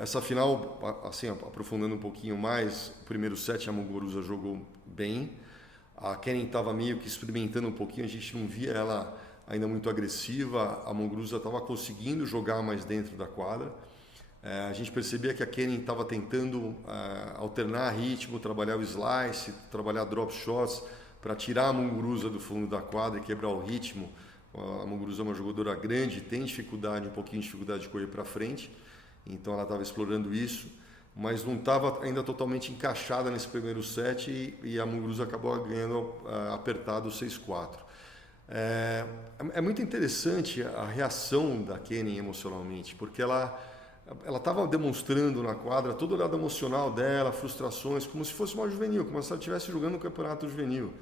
Essa final, assim, aprofundando um pouquinho mais, o primeiro set a Muguruza jogou bem. A Kenin estava meio que experimentando um pouquinho, a gente não via ela ainda muito agressiva. A Muguruza estava conseguindo jogar mais dentro da quadra. A gente percebia que a Kenin estava tentando alternar ritmo, trabalhar o slice, trabalhar drop shots para tirar a Muguruza do fundo da quadra e quebrar o ritmo. A Muguruza é uma jogadora grande, tem dificuldade, um pouquinho de dificuldade de correr para frente, então ela estava explorando isso, mas não estava ainda totalmente encaixada nesse primeiro set e a Muguruza acabou ganhando apertado 6-4. É muito interessante a reação da Kenin emocionalmente, porque ela estava demonstrando na quadra todo o lado emocional dela, frustrações, como se fosse uma juvenil, como se ela estivesse jogando um campeonato juvenil.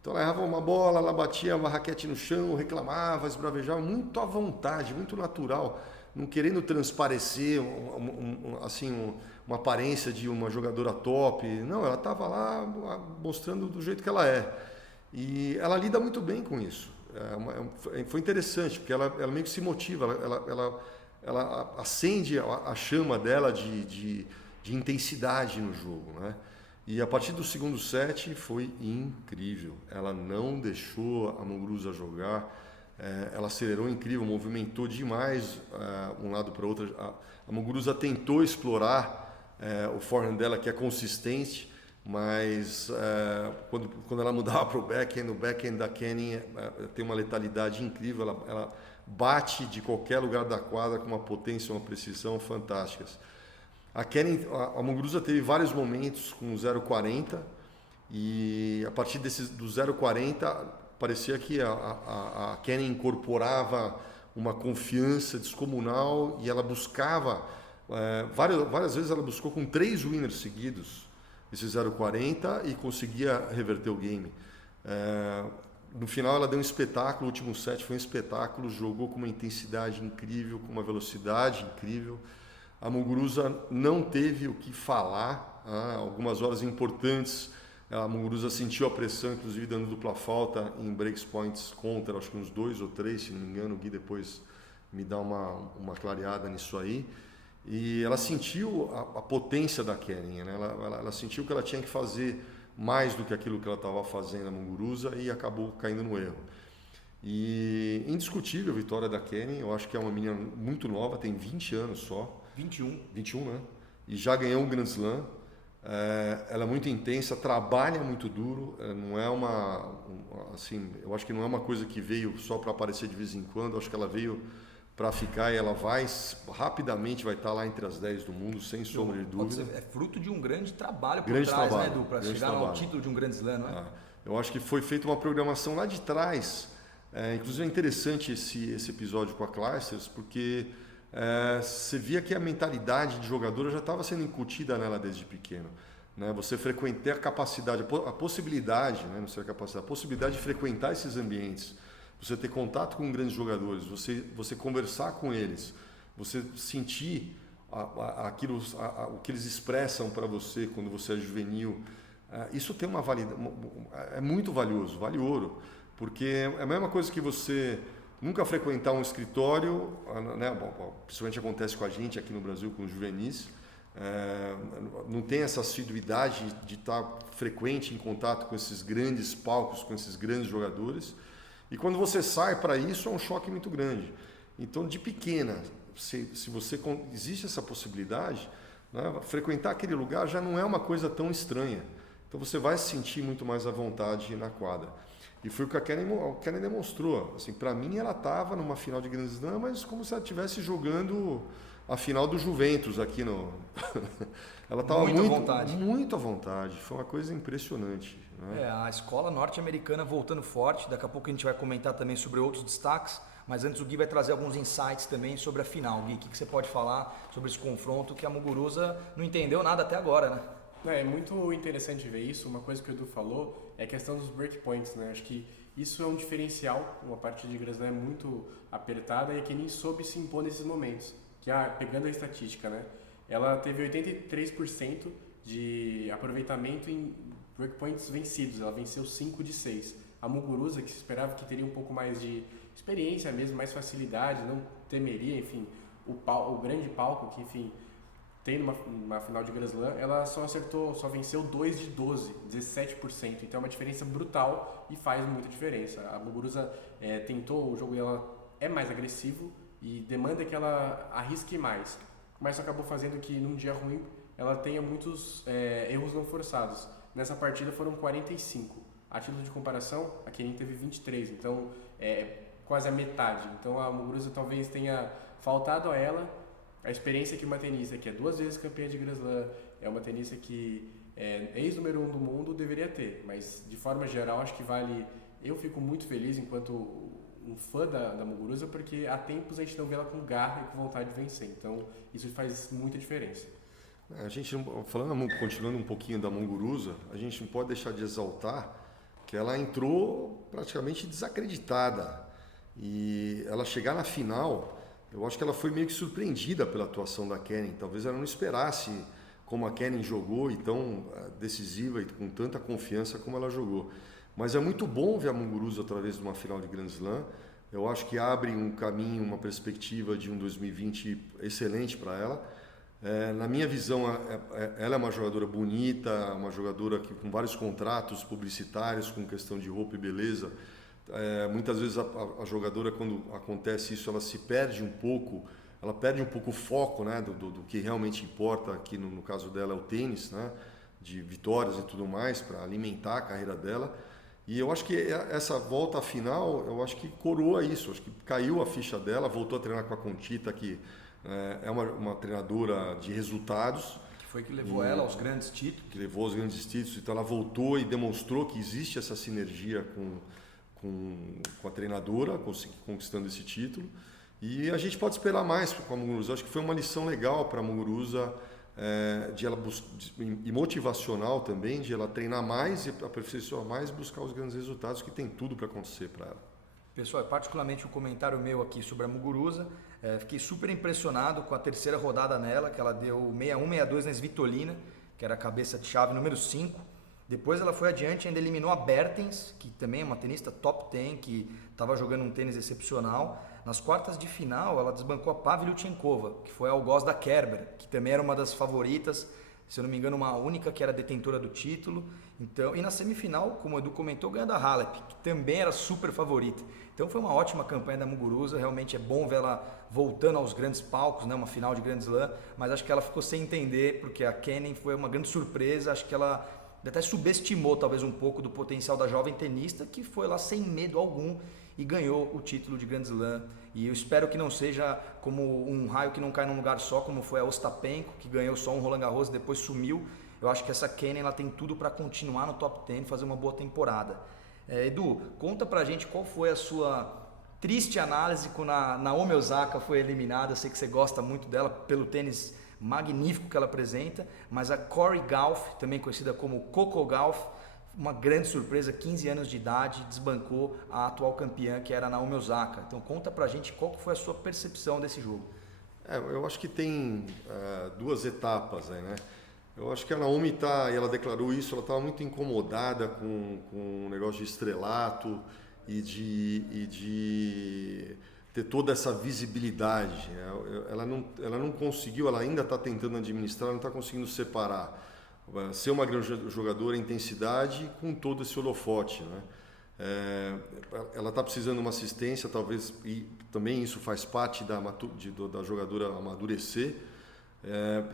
Então ela errava uma bola, ela batia uma raquete no chão, reclamava, esbravejava, muito à vontade, muito natural, não querendo transparecer uma aparência de uma jogadora top. Não, ela estava lá mostrando do jeito que ela é. E ela lida muito bem com isso. Foi interessante, porque ela meio que se motiva, ela acende a chama dela de intensidade no jogo, né? E a partir do segundo set foi incrível. Ela não deixou a Muguruza jogar, ela acelerou incrível, movimentou demais um lado para o outro. A Muguruza tentou explorar o forehand dela, que é consistente, mas quando ela mudava para o backhand da Kenin tem uma letalidade incrível. Ela bate de qualquer lugar da quadra com uma potência, uma precisão fantásticas. A Muguruza teve vários momentos com 0,40 e a partir do 0,40 parecia que a Kenin incorporava uma confiança descomunal e ela buscava, várias vezes ela buscou com 3 winners seguidos esse 0,40 e conseguia reverter o game. No final ela deu um espetáculo, o último set foi um espetáculo, jogou com uma intensidade incrível, com uma velocidade incrível. A Muguruza não teve o que falar, algumas horas importantes, a Muguruza sentiu a pressão, inclusive dando dupla falta em breaks points contra, acho que uns 2 ou 3, se não me engano, o Gui depois me dá uma clareada nisso aí. E ela sentiu a potência da Kenin, né? Ela sentiu que ela tinha que fazer mais do que aquilo que ela estava fazendo a Muguruza e acabou caindo no erro. E indiscutível a vitória da Kenin, eu acho que é uma menina muito nova, tem 20 anos só. 21, né? E já ganhou um Grand Slam. Ela é muito intensa, trabalha muito duro. Não é assim, eu acho que não é uma coisa que veio só para aparecer de vez em quando. Eu acho que ela veio para ficar e ela rapidamente vai estar lá entre as 10 do mundo, sem sombra de dúvida. É fruto de um grande trabalho por trás, né, Edu? Para chegar ao título de um Grand Slam, não é? Eu acho que foi feita uma programação lá de trás. Inclusive é interessante esse episódio com a Clijsters, porque você via que a mentalidade de jogadora já estava sendo incutida nela desde pequeno, né? Você frequentar a capacidade, a possibilidade, né? Não sei a capacidade, a possibilidade de frequentar esses ambientes, você ter contato com grandes jogadores, você conversar com eles, você sentir o que eles expressam para você quando você é juvenil, isso tem uma validade, é muito valioso, vale ouro, porque é a mesma coisa que você nunca frequentar um escritório, né? Principalmente acontece com a gente aqui no Brasil, com os juvenis, não tem essa assiduidade de estar frequente em contato com esses grandes palcos, com esses grandes jogadores, e quando você sai para isso é um choque muito grande. Então, de pequena, se existe essa possibilidade, né? Frequentar aquele lugar já não é uma coisa tão estranha, então você vai se sentir muito mais à vontade na quadra. E foi o que a Kenin demonstrou. Assim, para mim, ela estava numa final de Grand Slam, mas como se ela estivesse jogando a final do Juventus aqui no... Ela estava muito à vontade. Foi uma coisa impressionante, né? A escola norte-americana voltando forte. Daqui a pouco a gente vai comentar também sobre outros destaques. Mas antes o Gui vai trazer alguns insights também sobre a final. Gui, o que você pode falar sobre esse confronto que a Muguruza não entendeu nada até agora, né? É muito interessante ver isso. Uma coisa que o Edu falou é a questão dos breakpoints, né? Acho que isso é um diferencial. Uma partida de Grand Slam é muito apertada e que nem soube se impor nesses momentos. Que pegando a estatística, né? Ela teve 83% de aproveitamento em breakpoints vencidos. Ela venceu 5 de 6. A Muguruza, que se esperava que teria um pouco mais de experiência mesmo, mais facilidade, não temeria, enfim, o grande palco, que enfim, tem numa final de Grand Slam, ela só venceu 2 de 12, 17%. Então é uma diferença brutal e faz muita diferença. A Muguruza tentou o jogo, ela é mais agressivo e demanda que ela arrisque mais, mas acabou fazendo que num dia ruim ela tenha muitos erros não forçados. Nessa partida foram 45. A título de comparação, a Kenin teve 23, então quase a metade. Então a Muguruza talvez tenha faltado a ela a experiência que uma tenista que é 2 vezes campeã de Grand Slam, é uma tenista que é ex-número 1 do mundo, deveria ter. Mas de forma geral, acho que vale. Eu fico muito feliz enquanto um fã da Muguruza, porque há tempos a gente não vê ela com garra e com vontade de vencer. Então isso faz muita diferença. A gente, continuando um pouquinho da Muguruza, a gente não pode deixar de exaltar que ela entrou praticamente desacreditada. E ela chegar na final, eu acho que ela foi meio que surpreendida pela atuação da Kenin. Talvez ela não esperasse como a Kenin jogou e tão decisiva e com tanta confiança como ela jogou. Mas é muito bom ver a Muguruza através de uma final de Grand Slam. Eu acho que abre um caminho, uma perspectiva de um 2020 excelente para ela. Na minha visão, ela é uma jogadora bonita, uma jogadora com vários contratos publicitários, com questão de roupa e beleza. Muitas vezes a jogadora, quando acontece isso, ela se perde um pouco, ela perde um pouco o foco, né, do que realmente importa. Aqui no caso dela é o tênis, né, de vitórias e tudo mais, para alimentar a carreira dela. E eu acho que essa volta à final, eu acho que coroa isso, acho que caiu a ficha dela, voltou a treinar com a Conchita, que é uma treinadora de resultados. Que foi que levou ela aos grandes títulos. Que levou aos grandes títulos, então ela voltou e demonstrou que existe essa sinergia com a treinadora, conquistando esse título. E a gente pode esperar mais com a Muguruza. Acho que foi uma lição legal para a Muguruza, e motivacional também, de ela treinar mais e aperfeiçoar mais e buscar os grandes resultados, que tem tudo para acontecer para ela. Pessoal, particularmente um comentário meu aqui sobre a Muguruza. Fiquei super impressionado com a terceira rodada nela, que ela deu 6-1, 6-2 na Svitolina, que era a cabeça de chave número 5. Depois ela foi adiante e ainda eliminou a Bertens, que também é uma tenista top 10, que estava jogando um tênis excepcional. Nas quartas de final, ela desbancou a Pavlyuchenkova, que foi a algoz da Kerber, que também era uma das favoritas, se eu não me engano, uma única que era detentora do título. Então, e na semifinal, como o Edu comentou, ganhou da Halep, que também era super favorita. Então foi uma ótima campanha da Muguruza, realmente é bom ver ela voltando aos grandes palcos, né, uma final de Grand Slam, mas acho que ela ficou sem entender, porque a Kenin foi uma grande surpresa, acho que ela até subestimou talvez um pouco do potencial da jovem tenista, que foi lá sem medo algum e ganhou o título de Grand Slam. E eu espero que não seja como um raio que não cai num lugar só, como foi a Ostapenko, que ganhou só um Roland Garros e depois sumiu. Eu acho que essa Kenin ela tem tudo para continuar no top 10 e fazer uma boa temporada. Edu, conta pra gente qual foi a sua triste análise quando a Naomi Osaka foi eliminada. Eu sei que você gosta muito dela pelo tênis magnífico que ela apresenta, mas a Corey Gauff, também conhecida como Coco Gauff, uma grande surpresa, 15 anos de idade, desbancou a atual campeã, que era a Naomi Osaka. Então conta pra gente qual foi a sua percepção desse jogo. Eu acho que tem 2 etapas aí, né? Eu acho que a Naomi e ela declarou isso, ela estava muito incomodada com o negócio de estrelato e de ter toda essa visibilidade. Ela não conseguiu, ela ainda está tentando administrar, ela não está conseguindo separar ser uma grande jogadora, intensidade com todo esse holofote, né? Ela está precisando de uma assistência, talvez, e também isso faz parte da jogadora amadurecer,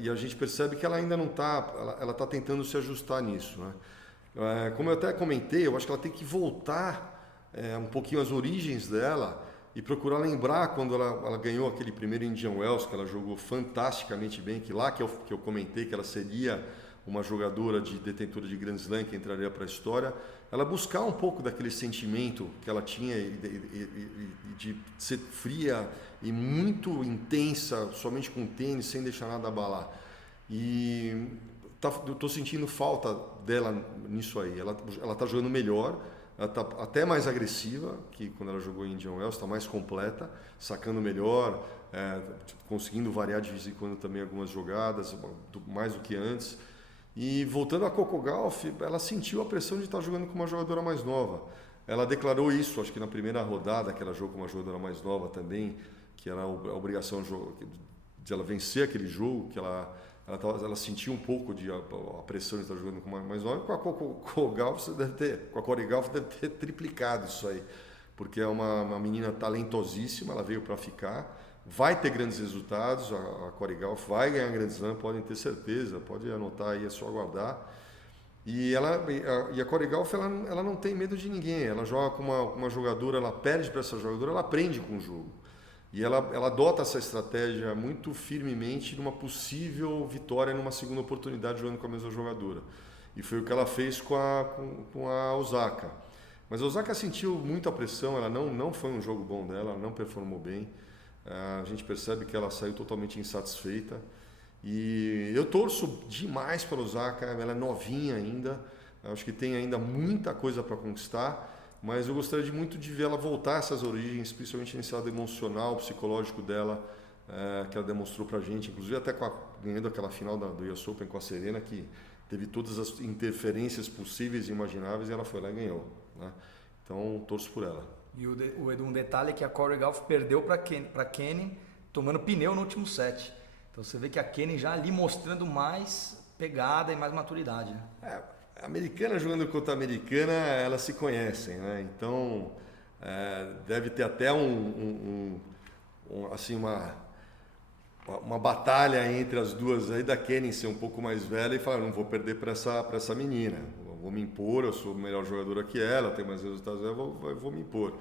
e a gente percebe que ela ainda não está, ela está tentando se ajustar nisso, né? Como eu até comentei, eu acho que ela tem que voltar um pouquinho às origens dela e procurar lembrar quando ela ganhou aquele primeiro Indian Wells, que ela jogou fantasticamente bem, que eu comentei que ela seria uma jogadora detentora de Grand Slam que entraria para a história, ela buscar um pouco daquele sentimento que ela tinha de ser fria e muito intensa, somente com tênis, sem deixar nada abalar. E eu estou sentindo falta dela nisso aí. Ela está jogando melhor, ela está até mais agressiva que quando ela jogou em Indian Wells, está mais completa, sacando melhor, conseguindo variar de vez em quando também algumas jogadas, mais do que antes. E voltando a Coco Gauff, ela sentiu a pressão de estar jogando com uma jogadora mais nova. Ela declarou isso, acho que na primeira rodada, que ela jogou com uma jogadora mais nova também, que era a obrigação de ela vencer aquele jogo, que ela sentia um pouco a pressão de estar jogando com mais nova. Com a Corey Gauff deve ter triplicado isso aí, porque é uma menina talentosíssima, ela veio para ficar, vai ter grandes resultados, a Corey Gauff vai ganhar Grand Slam, podem ter certeza, pode anotar aí, é só aguardar. E a Corey Gauff, ela não tem medo de ninguém, ela joga com uma jogadora, ela perde para essa jogadora, ela aprende com o jogo. E ela adota essa estratégia muito firmemente numa possível vitória numa segunda oportunidade jogando com a mesma jogadora. E foi o que ela fez com a Osaka. Mas a Osaka sentiu muita pressão, ela não foi um jogo bom dela, ela não performou bem. A gente percebe que ela saiu totalmente insatisfeita. E eu torço demais para a Osaka, ela é novinha ainda, acho que tem ainda muita coisa para conquistar. Mas eu gostaria muito de ver ela voltar a essas origens, principalmente nesse lado emocional, psicológico dela, que ela demonstrou pra gente, inclusive até ganhando aquela final do US Open com a Serena, que teve todas as interferências possíveis e imagináveis, e ela foi lá e ganhou, né? Então, torço por ela. E Edu, um detalhe é que a Corey Gauff perdeu para Kenin tomando pneu no último set. Então você vê que a Kenin já ali mostrando mais pegada e mais maturidade, né? A americana jogando contra a americana, elas se conhecem, né? Então deve ter até assim uma batalha entre as duas aí, da Kenin ser um pouco mais velha e falar, não vou perder para essa menina, vou me impor, eu sou melhor jogadora que ela, tenho mais resultados, eu vou me impor.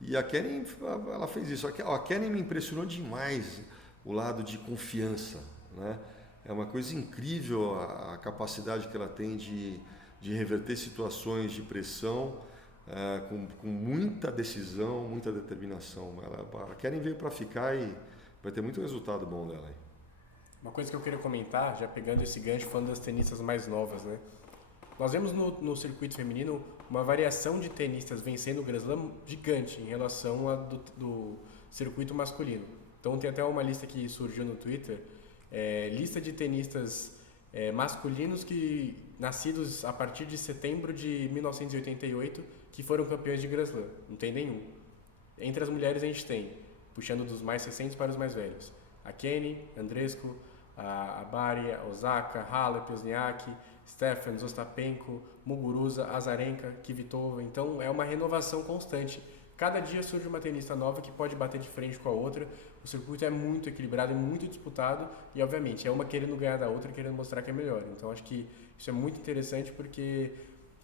E a Kenin, ela fez isso. A Kenin me impressionou demais o lado de confiança, né? É uma coisa incrível a capacidade que ela tem de reverter situações de pressão com muita decisão, muita determinação. A Kenin veio para ficar e vai ter muito resultado bom dela aí. Uma coisa que eu queria comentar, já pegando esse gancho, falando das tenistas mais novas, né? Nós vemos no circuito feminino uma variação de tenistas vencendo o Grand Slam gigante em relação ao do circuito masculino. Então tem até uma lista que surgiu no Twitter, lista de tenistas masculinos que nascidos a partir de setembro de 1988 que foram campeões de Grand Slam. Não tem nenhum. Entre as mulheres a gente tem, puxando dos mais recentes para os mais velhos, a Kenin, Andreescu, a Bari, a Osaka, Halep, Wozniacki, Stephens, Ostapenko, Muguruza, Azarenka, Kvitova. Então é uma renovação constante. Cada dia surge uma tenista nova que pode bater de frente com a outra. O circuito é muito equilibrado, é muito disputado e, obviamente, é uma querendo ganhar da outra, querendo mostrar que é melhor. Então, acho que isso é muito interessante porque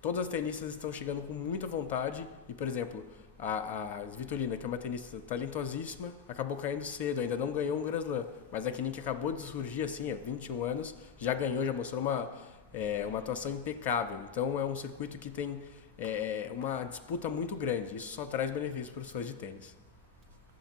todas as tenistas estão chegando com muita vontade e, por exemplo, a Svitolina, que é uma tenista talentosíssima, acabou caindo cedo, ainda não ganhou um Grand Slam, mas a Kenin, que acabou de surgir assim, há 21 anos, já ganhou, já mostrou uma atuação impecável. Então, é um circuito que tem uma disputa muito grande. Isso só traz benefícios para os fãs de tênis.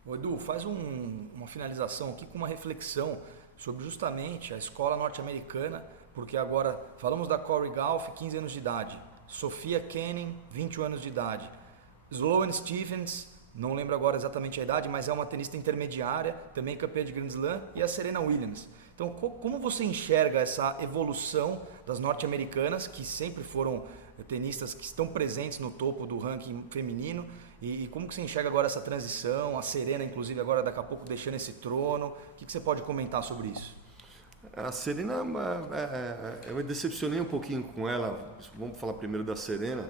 Ô Edu, faz uma finalização aqui com uma reflexão sobre justamente a escola norte-americana, porque agora falamos da Corey Gauff, 15 anos de idade, Sofia Kenin, 21 anos de idade, Sloane Stephens, não lembro agora exatamente a idade, mas é uma tenista intermediária, também campeã de Grand Slam, e a Serena Williams. Então, como você enxerga essa evolução das norte-americanas, que sempre foram tenistas que estão presentes no topo do ranking feminino, e como que você enxerga agora essa transição, a Serena inclusive agora daqui a pouco deixando esse trono, o que você pode comentar sobre isso? A Serena, eu me decepcionei um pouquinho com ela, vamos falar primeiro da Serena,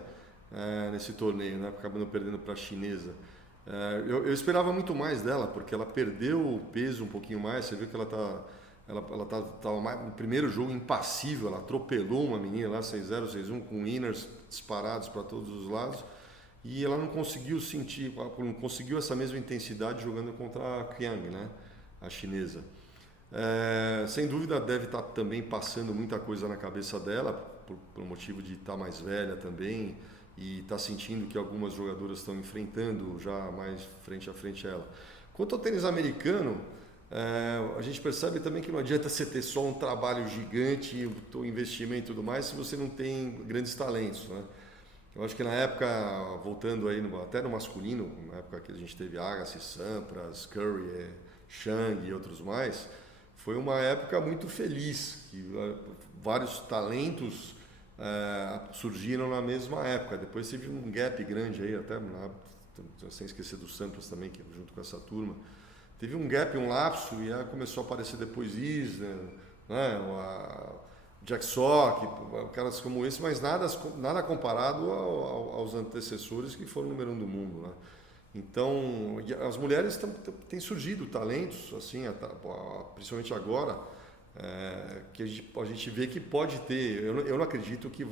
nesse torneio, né, acabando perdendo para a chinesa. Eu esperava muito mais dela, porque ela perdeu o peso um pouquinho mais, você viu que ela estava no primeiro jogo impassível, ela atropelou uma menina lá, 6-0, 6-1, com inners disparados para todos os lados, e ela não conseguiu não conseguiu essa mesma intensidade jogando contra a Qiang, né, a chinesa. Sem dúvida deve estar também passando muita coisa na cabeça dela, por motivo de estar mais velha também, e está sentindo que algumas jogadoras estão enfrentando já mais frente a frente a ela. Quanto ao tênis americano, a gente percebe também que não adianta você ter só um trabalho gigante, o investimento e tudo mais, se você não tem grandes talentos, né? Eu acho que na época, voltando aí até no masculino, na época que a gente teve Agassi, Sampras, Curry, Chang e outros mais, foi uma época muito feliz, que vários talentos surgiram na mesma época. Depois teve um gap grande aí, até sem esquecer do Sampras também, que junto com essa turma. Teve um gap, um lapso, e aí começou a aparecer depois Isner, né? Jack Sock, caras como esse, mas nada comparado aos antecessores que foram o número 1 do mundo, né? Então, as mulheres têm surgido talentos, assim, principalmente agora, que a gente vê que pode ter. Eu não acredito que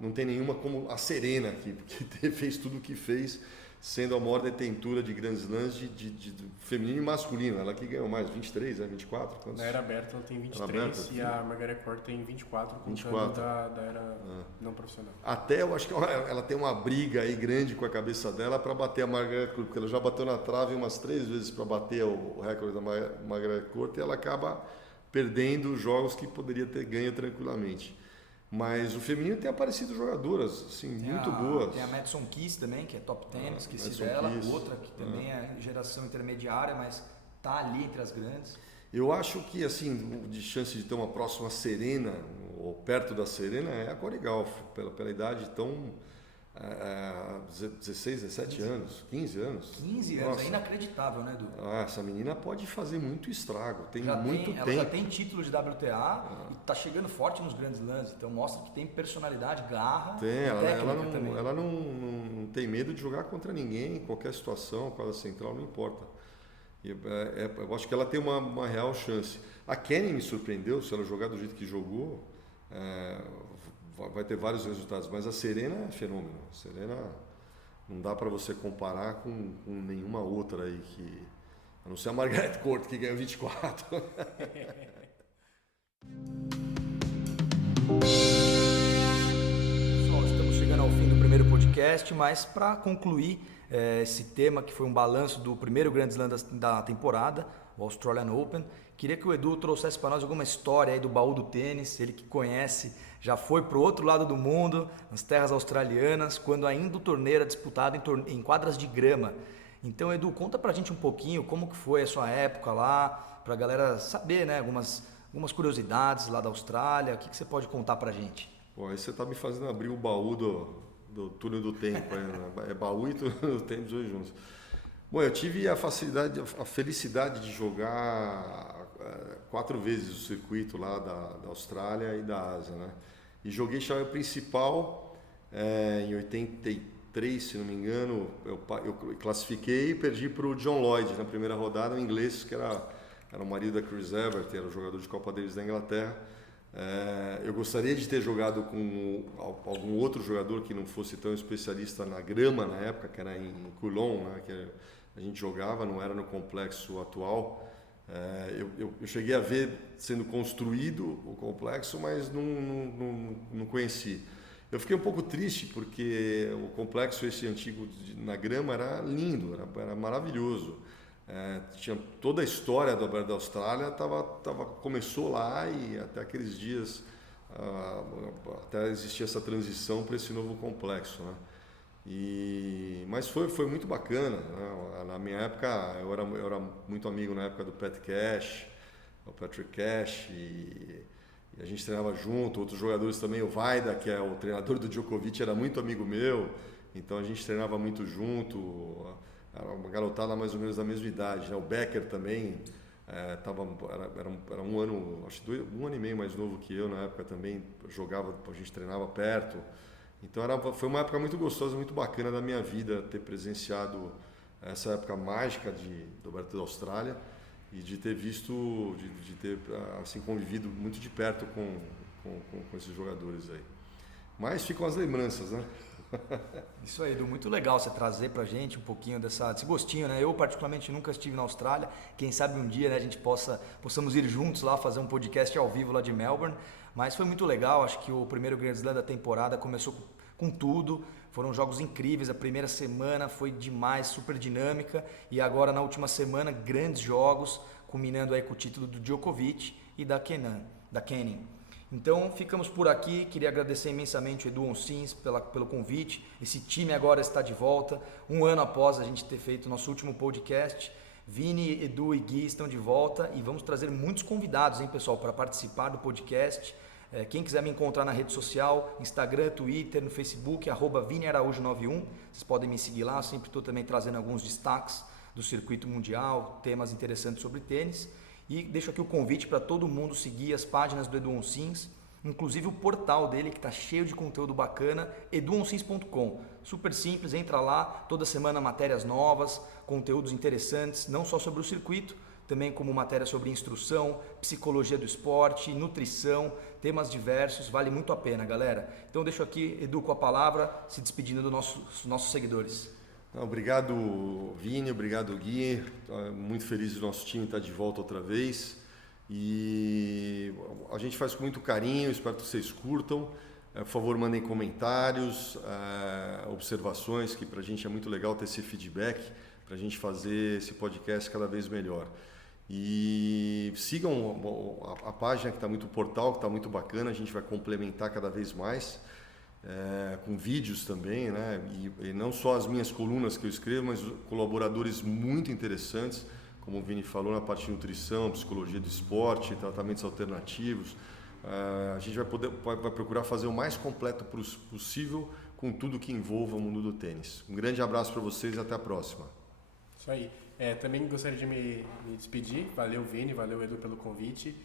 não tem nenhuma como a Serena aqui, porque fez tudo o que fez, sendo a maior detentora de grandes lãs de feminino e masculino. Ela que ganhou mais, 23, 24? Quantos? Na era aberta ela tem 23 e a Margaret Court tem 24, contando da era não profissional. Até eu acho que ela tem uma briga aí grande com a cabeça dela para bater a Margaret Court, porque ela já bateu na trave umas 3 vezes para bater o recorde da Margaret Court, e ela acaba perdendo jogos que poderia ter ganho tranquilamente. Mas o feminino tem aparecido jogadoras assim, muito boas. Tem a Madison Keys também, que é top 10, esqueci dela. Outra que também é geração intermediária, mas tá ali entre as grandes. Eu acho que, assim, de chance de ter uma próxima Serena, ou perto da Serena, é a Cory Gauff, pela idade tão... 16, 17 anos, 15 anos. 15 anos, é inacreditável, né, Edu? Essa menina pode fazer muito estrago, tem ela muito tempo. Ela já tem título de WTA e tá chegando forte nos grandes lãs, então mostra que tem personalidade, garra, técnica também. Ela não tem medo de jogar contra ninguém, em qualquer situação, quadra central, não importa. Eu acho que ela tem uma real chance. A Kenny me surpreendeu, se ela jogar do jeito que jogou, vai ter vários resultados, mas a Serena é fenômeno. A Serena não dá para você comparar com nenhuma outra aí, a não ser a Margaret Court, que ganhou 24. Pessoal, estamos chegando ao fim do primeiro podcast, mas para concluir esse tema, que foi um balanço do primeiro Grand Slam da temporada, o Australian Open, queria que o Edu trouxesse para nós alguma história aí do baú do tênis, ele que conhece, já foi para o outro lado do mundo, nas terras australianas, quando ainda o torneio era disputado em quadras de grama. Então, Edu, conta pra gente um pouquinho como que foi a sua época lá, pra galera saber, né, algumas curiosidades lá da Austrália, o que você pode contar pra gente? Bom, aí você tá me fazendo abrir o baú do túnel do tempo, é baú e túnel do tempo, dois juntos. Bom, eu tive a felicidade de jogar 4 vezes o circuito lá da Austrália e da Ásia, né? E joguei chave principal em 83, se não me engano, eu classifiquei e perdi para o John Lloyd na primeira rodada, um inglês que era o marido da Chris Evert, era o jogador de Copa Davis da Inglaterra. Eu gostaria de ter jogado com algum outro jogador que não fosse tão especialista na grama na época, que era em Coulon, né, que a gente jogava, não era no complexo atual. Eu cheguei a ver sendo construído o complexo, mas não conheci. Eu fiquei um pouco triste porque o complexo esse antigo na grama era lindo, era maravilhoso. Tinha toda a história do Aberto da Austrália, começou lá e até aqueles dias até existia essa transição para esse novo complexo, né? Mas foi muito bacana, né? Na minha época eu era muito amigo na época do Pat Cash, o Patrick Cash, e a gente treinava junto, outros jogadores também, o Vaida, que é o treinador do Djokovic, era muito amigo meu, então a gente treinava muito junto, era uma garotada mais ou menos da mesma idade, né? O Becker também era um ano, acho que 1 ano e meio mais novo que eu na época também, a gente treinava perto. Então foi uma época muito gostosa, muito bacana da minha vida ter presenciado essa época mágica do Aberto da Austrália e de ter visto, de ter assim, convivido muito de perto com esses jogadores aí. Mas ficam as lembranças, né? Isso aí, Edu, muito legal você trazer pra gente um pouquinho desse gostinho, né? Eu particularmente nunca estive na Austrália, quem sabe um dia, né, a gente possamos ir juntos lá fazer um podcast ao vivo lá de Melbourne, mas foi muito legal, acho que o primeiro Grand Slam da temporada começou com tudo, foram jogos incríveis, a primeira semana foi demais, super dinâmica, e agora na última semana grandes jogos, culminando aí com o título do Djokovic e da Kenin. Então ficamos por aqui, queria agradecer imensamente o Edu Onsins pelo convite, esse time agora está de volta, 1 ano após a gente ter feito o nosso último podcast. Vini, Edu e Gui estão de volta e vamos trazer muitos convidados, hein, pessoal, para participar do podcast. Quem quiser me encontrar na rede social, Instagram, Twitter, no Facebook, @ViniAraújo91, vocês podem me seguir lá, eu sempre estou também trazendo alguns destaques do circuito mundial, temas interessantes sobre tênis. E deixo aqui o convite para todo mundo seguir as páginas do Edu Onsins, inclusive o portal dele que está cheio de conteúdo bacana, eduonsins.com. Super simples, entra lá, toda semana matérias novas, conteúdos interessantes, não só sobre o circuito, também como matéria sobre instrução, psicologia do esporte, nutrição, temas diversos, vale muito a pena, galera. Então deixo aqui, Edu, com a palavra, se despedindo dos nossos seguidores. Obrigado, Vini, obrigado, Gui. Muito feliz do nosso time estar de volta outra vez. E a gente faz com muito carinho, espero que vocês curtam. Por favor, mandem comentários, observações, que para a gente é muito legal ter esse feedback, para a gente fazer esse podcast cada vez melhor. E sigam a página que está muito, o portal que está muito bacana, a gente vai complementar cada vez mais, com vídeos também, né? E não só as minhas colunas que eu escrevo, mas colaboradores muito interessantes, como o Vini falou, na parte de nutrição, psicologia do esporte, tratamentos alternativos. A gente vai procurar fazer o mais completo possível com tudo que envolva o mundo do tênis. Um grande abraço para vocês e até a próxima. Isso aí. Também gostaria de me despedir. Valeu, Vini, valeu, Edu, pelo convite.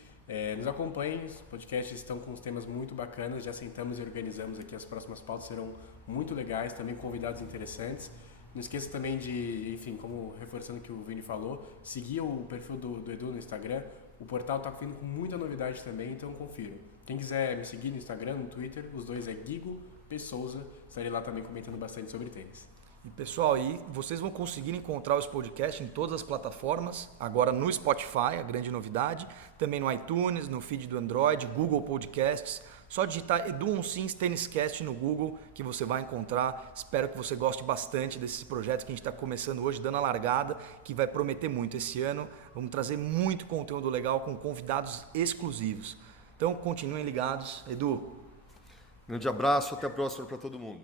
Nos acompanhem, os podcasts estão com os temas muito bacanas, já sentamos e organizamos aqui, as próximas pautas serão muito legais, também convidados interessantes. Não esqueça também de, enfim, como reforçando o que o Vini falou, seguir o perfil do Edu no Instagram. O portal está vindo com muita novidade também, então confiram. Quem quiser me seguir no Instagram, no Twitter, os dois é Guigo P. Souza, estarei lá também comentando bastante sobre tênis. E pessoal, aí vocês vão conseguir encontrar os podcasts em todas as plataformas, agora no Spotify, a grande novidade, também no iTunes, no feed do Android, Google Podcasts. Só digitar Edu Onsins Têniscast no Google que você vai encontrar. Espero que você goste bastante desses projetos que a gente está começando hoje, dando a largada, que vai prometer muito esse ano. Vamos trazer muito conteúdo legal com convidados exclusivos. Então continuem ligados. Edu. Grande abraço, até a próxima para todo mundo.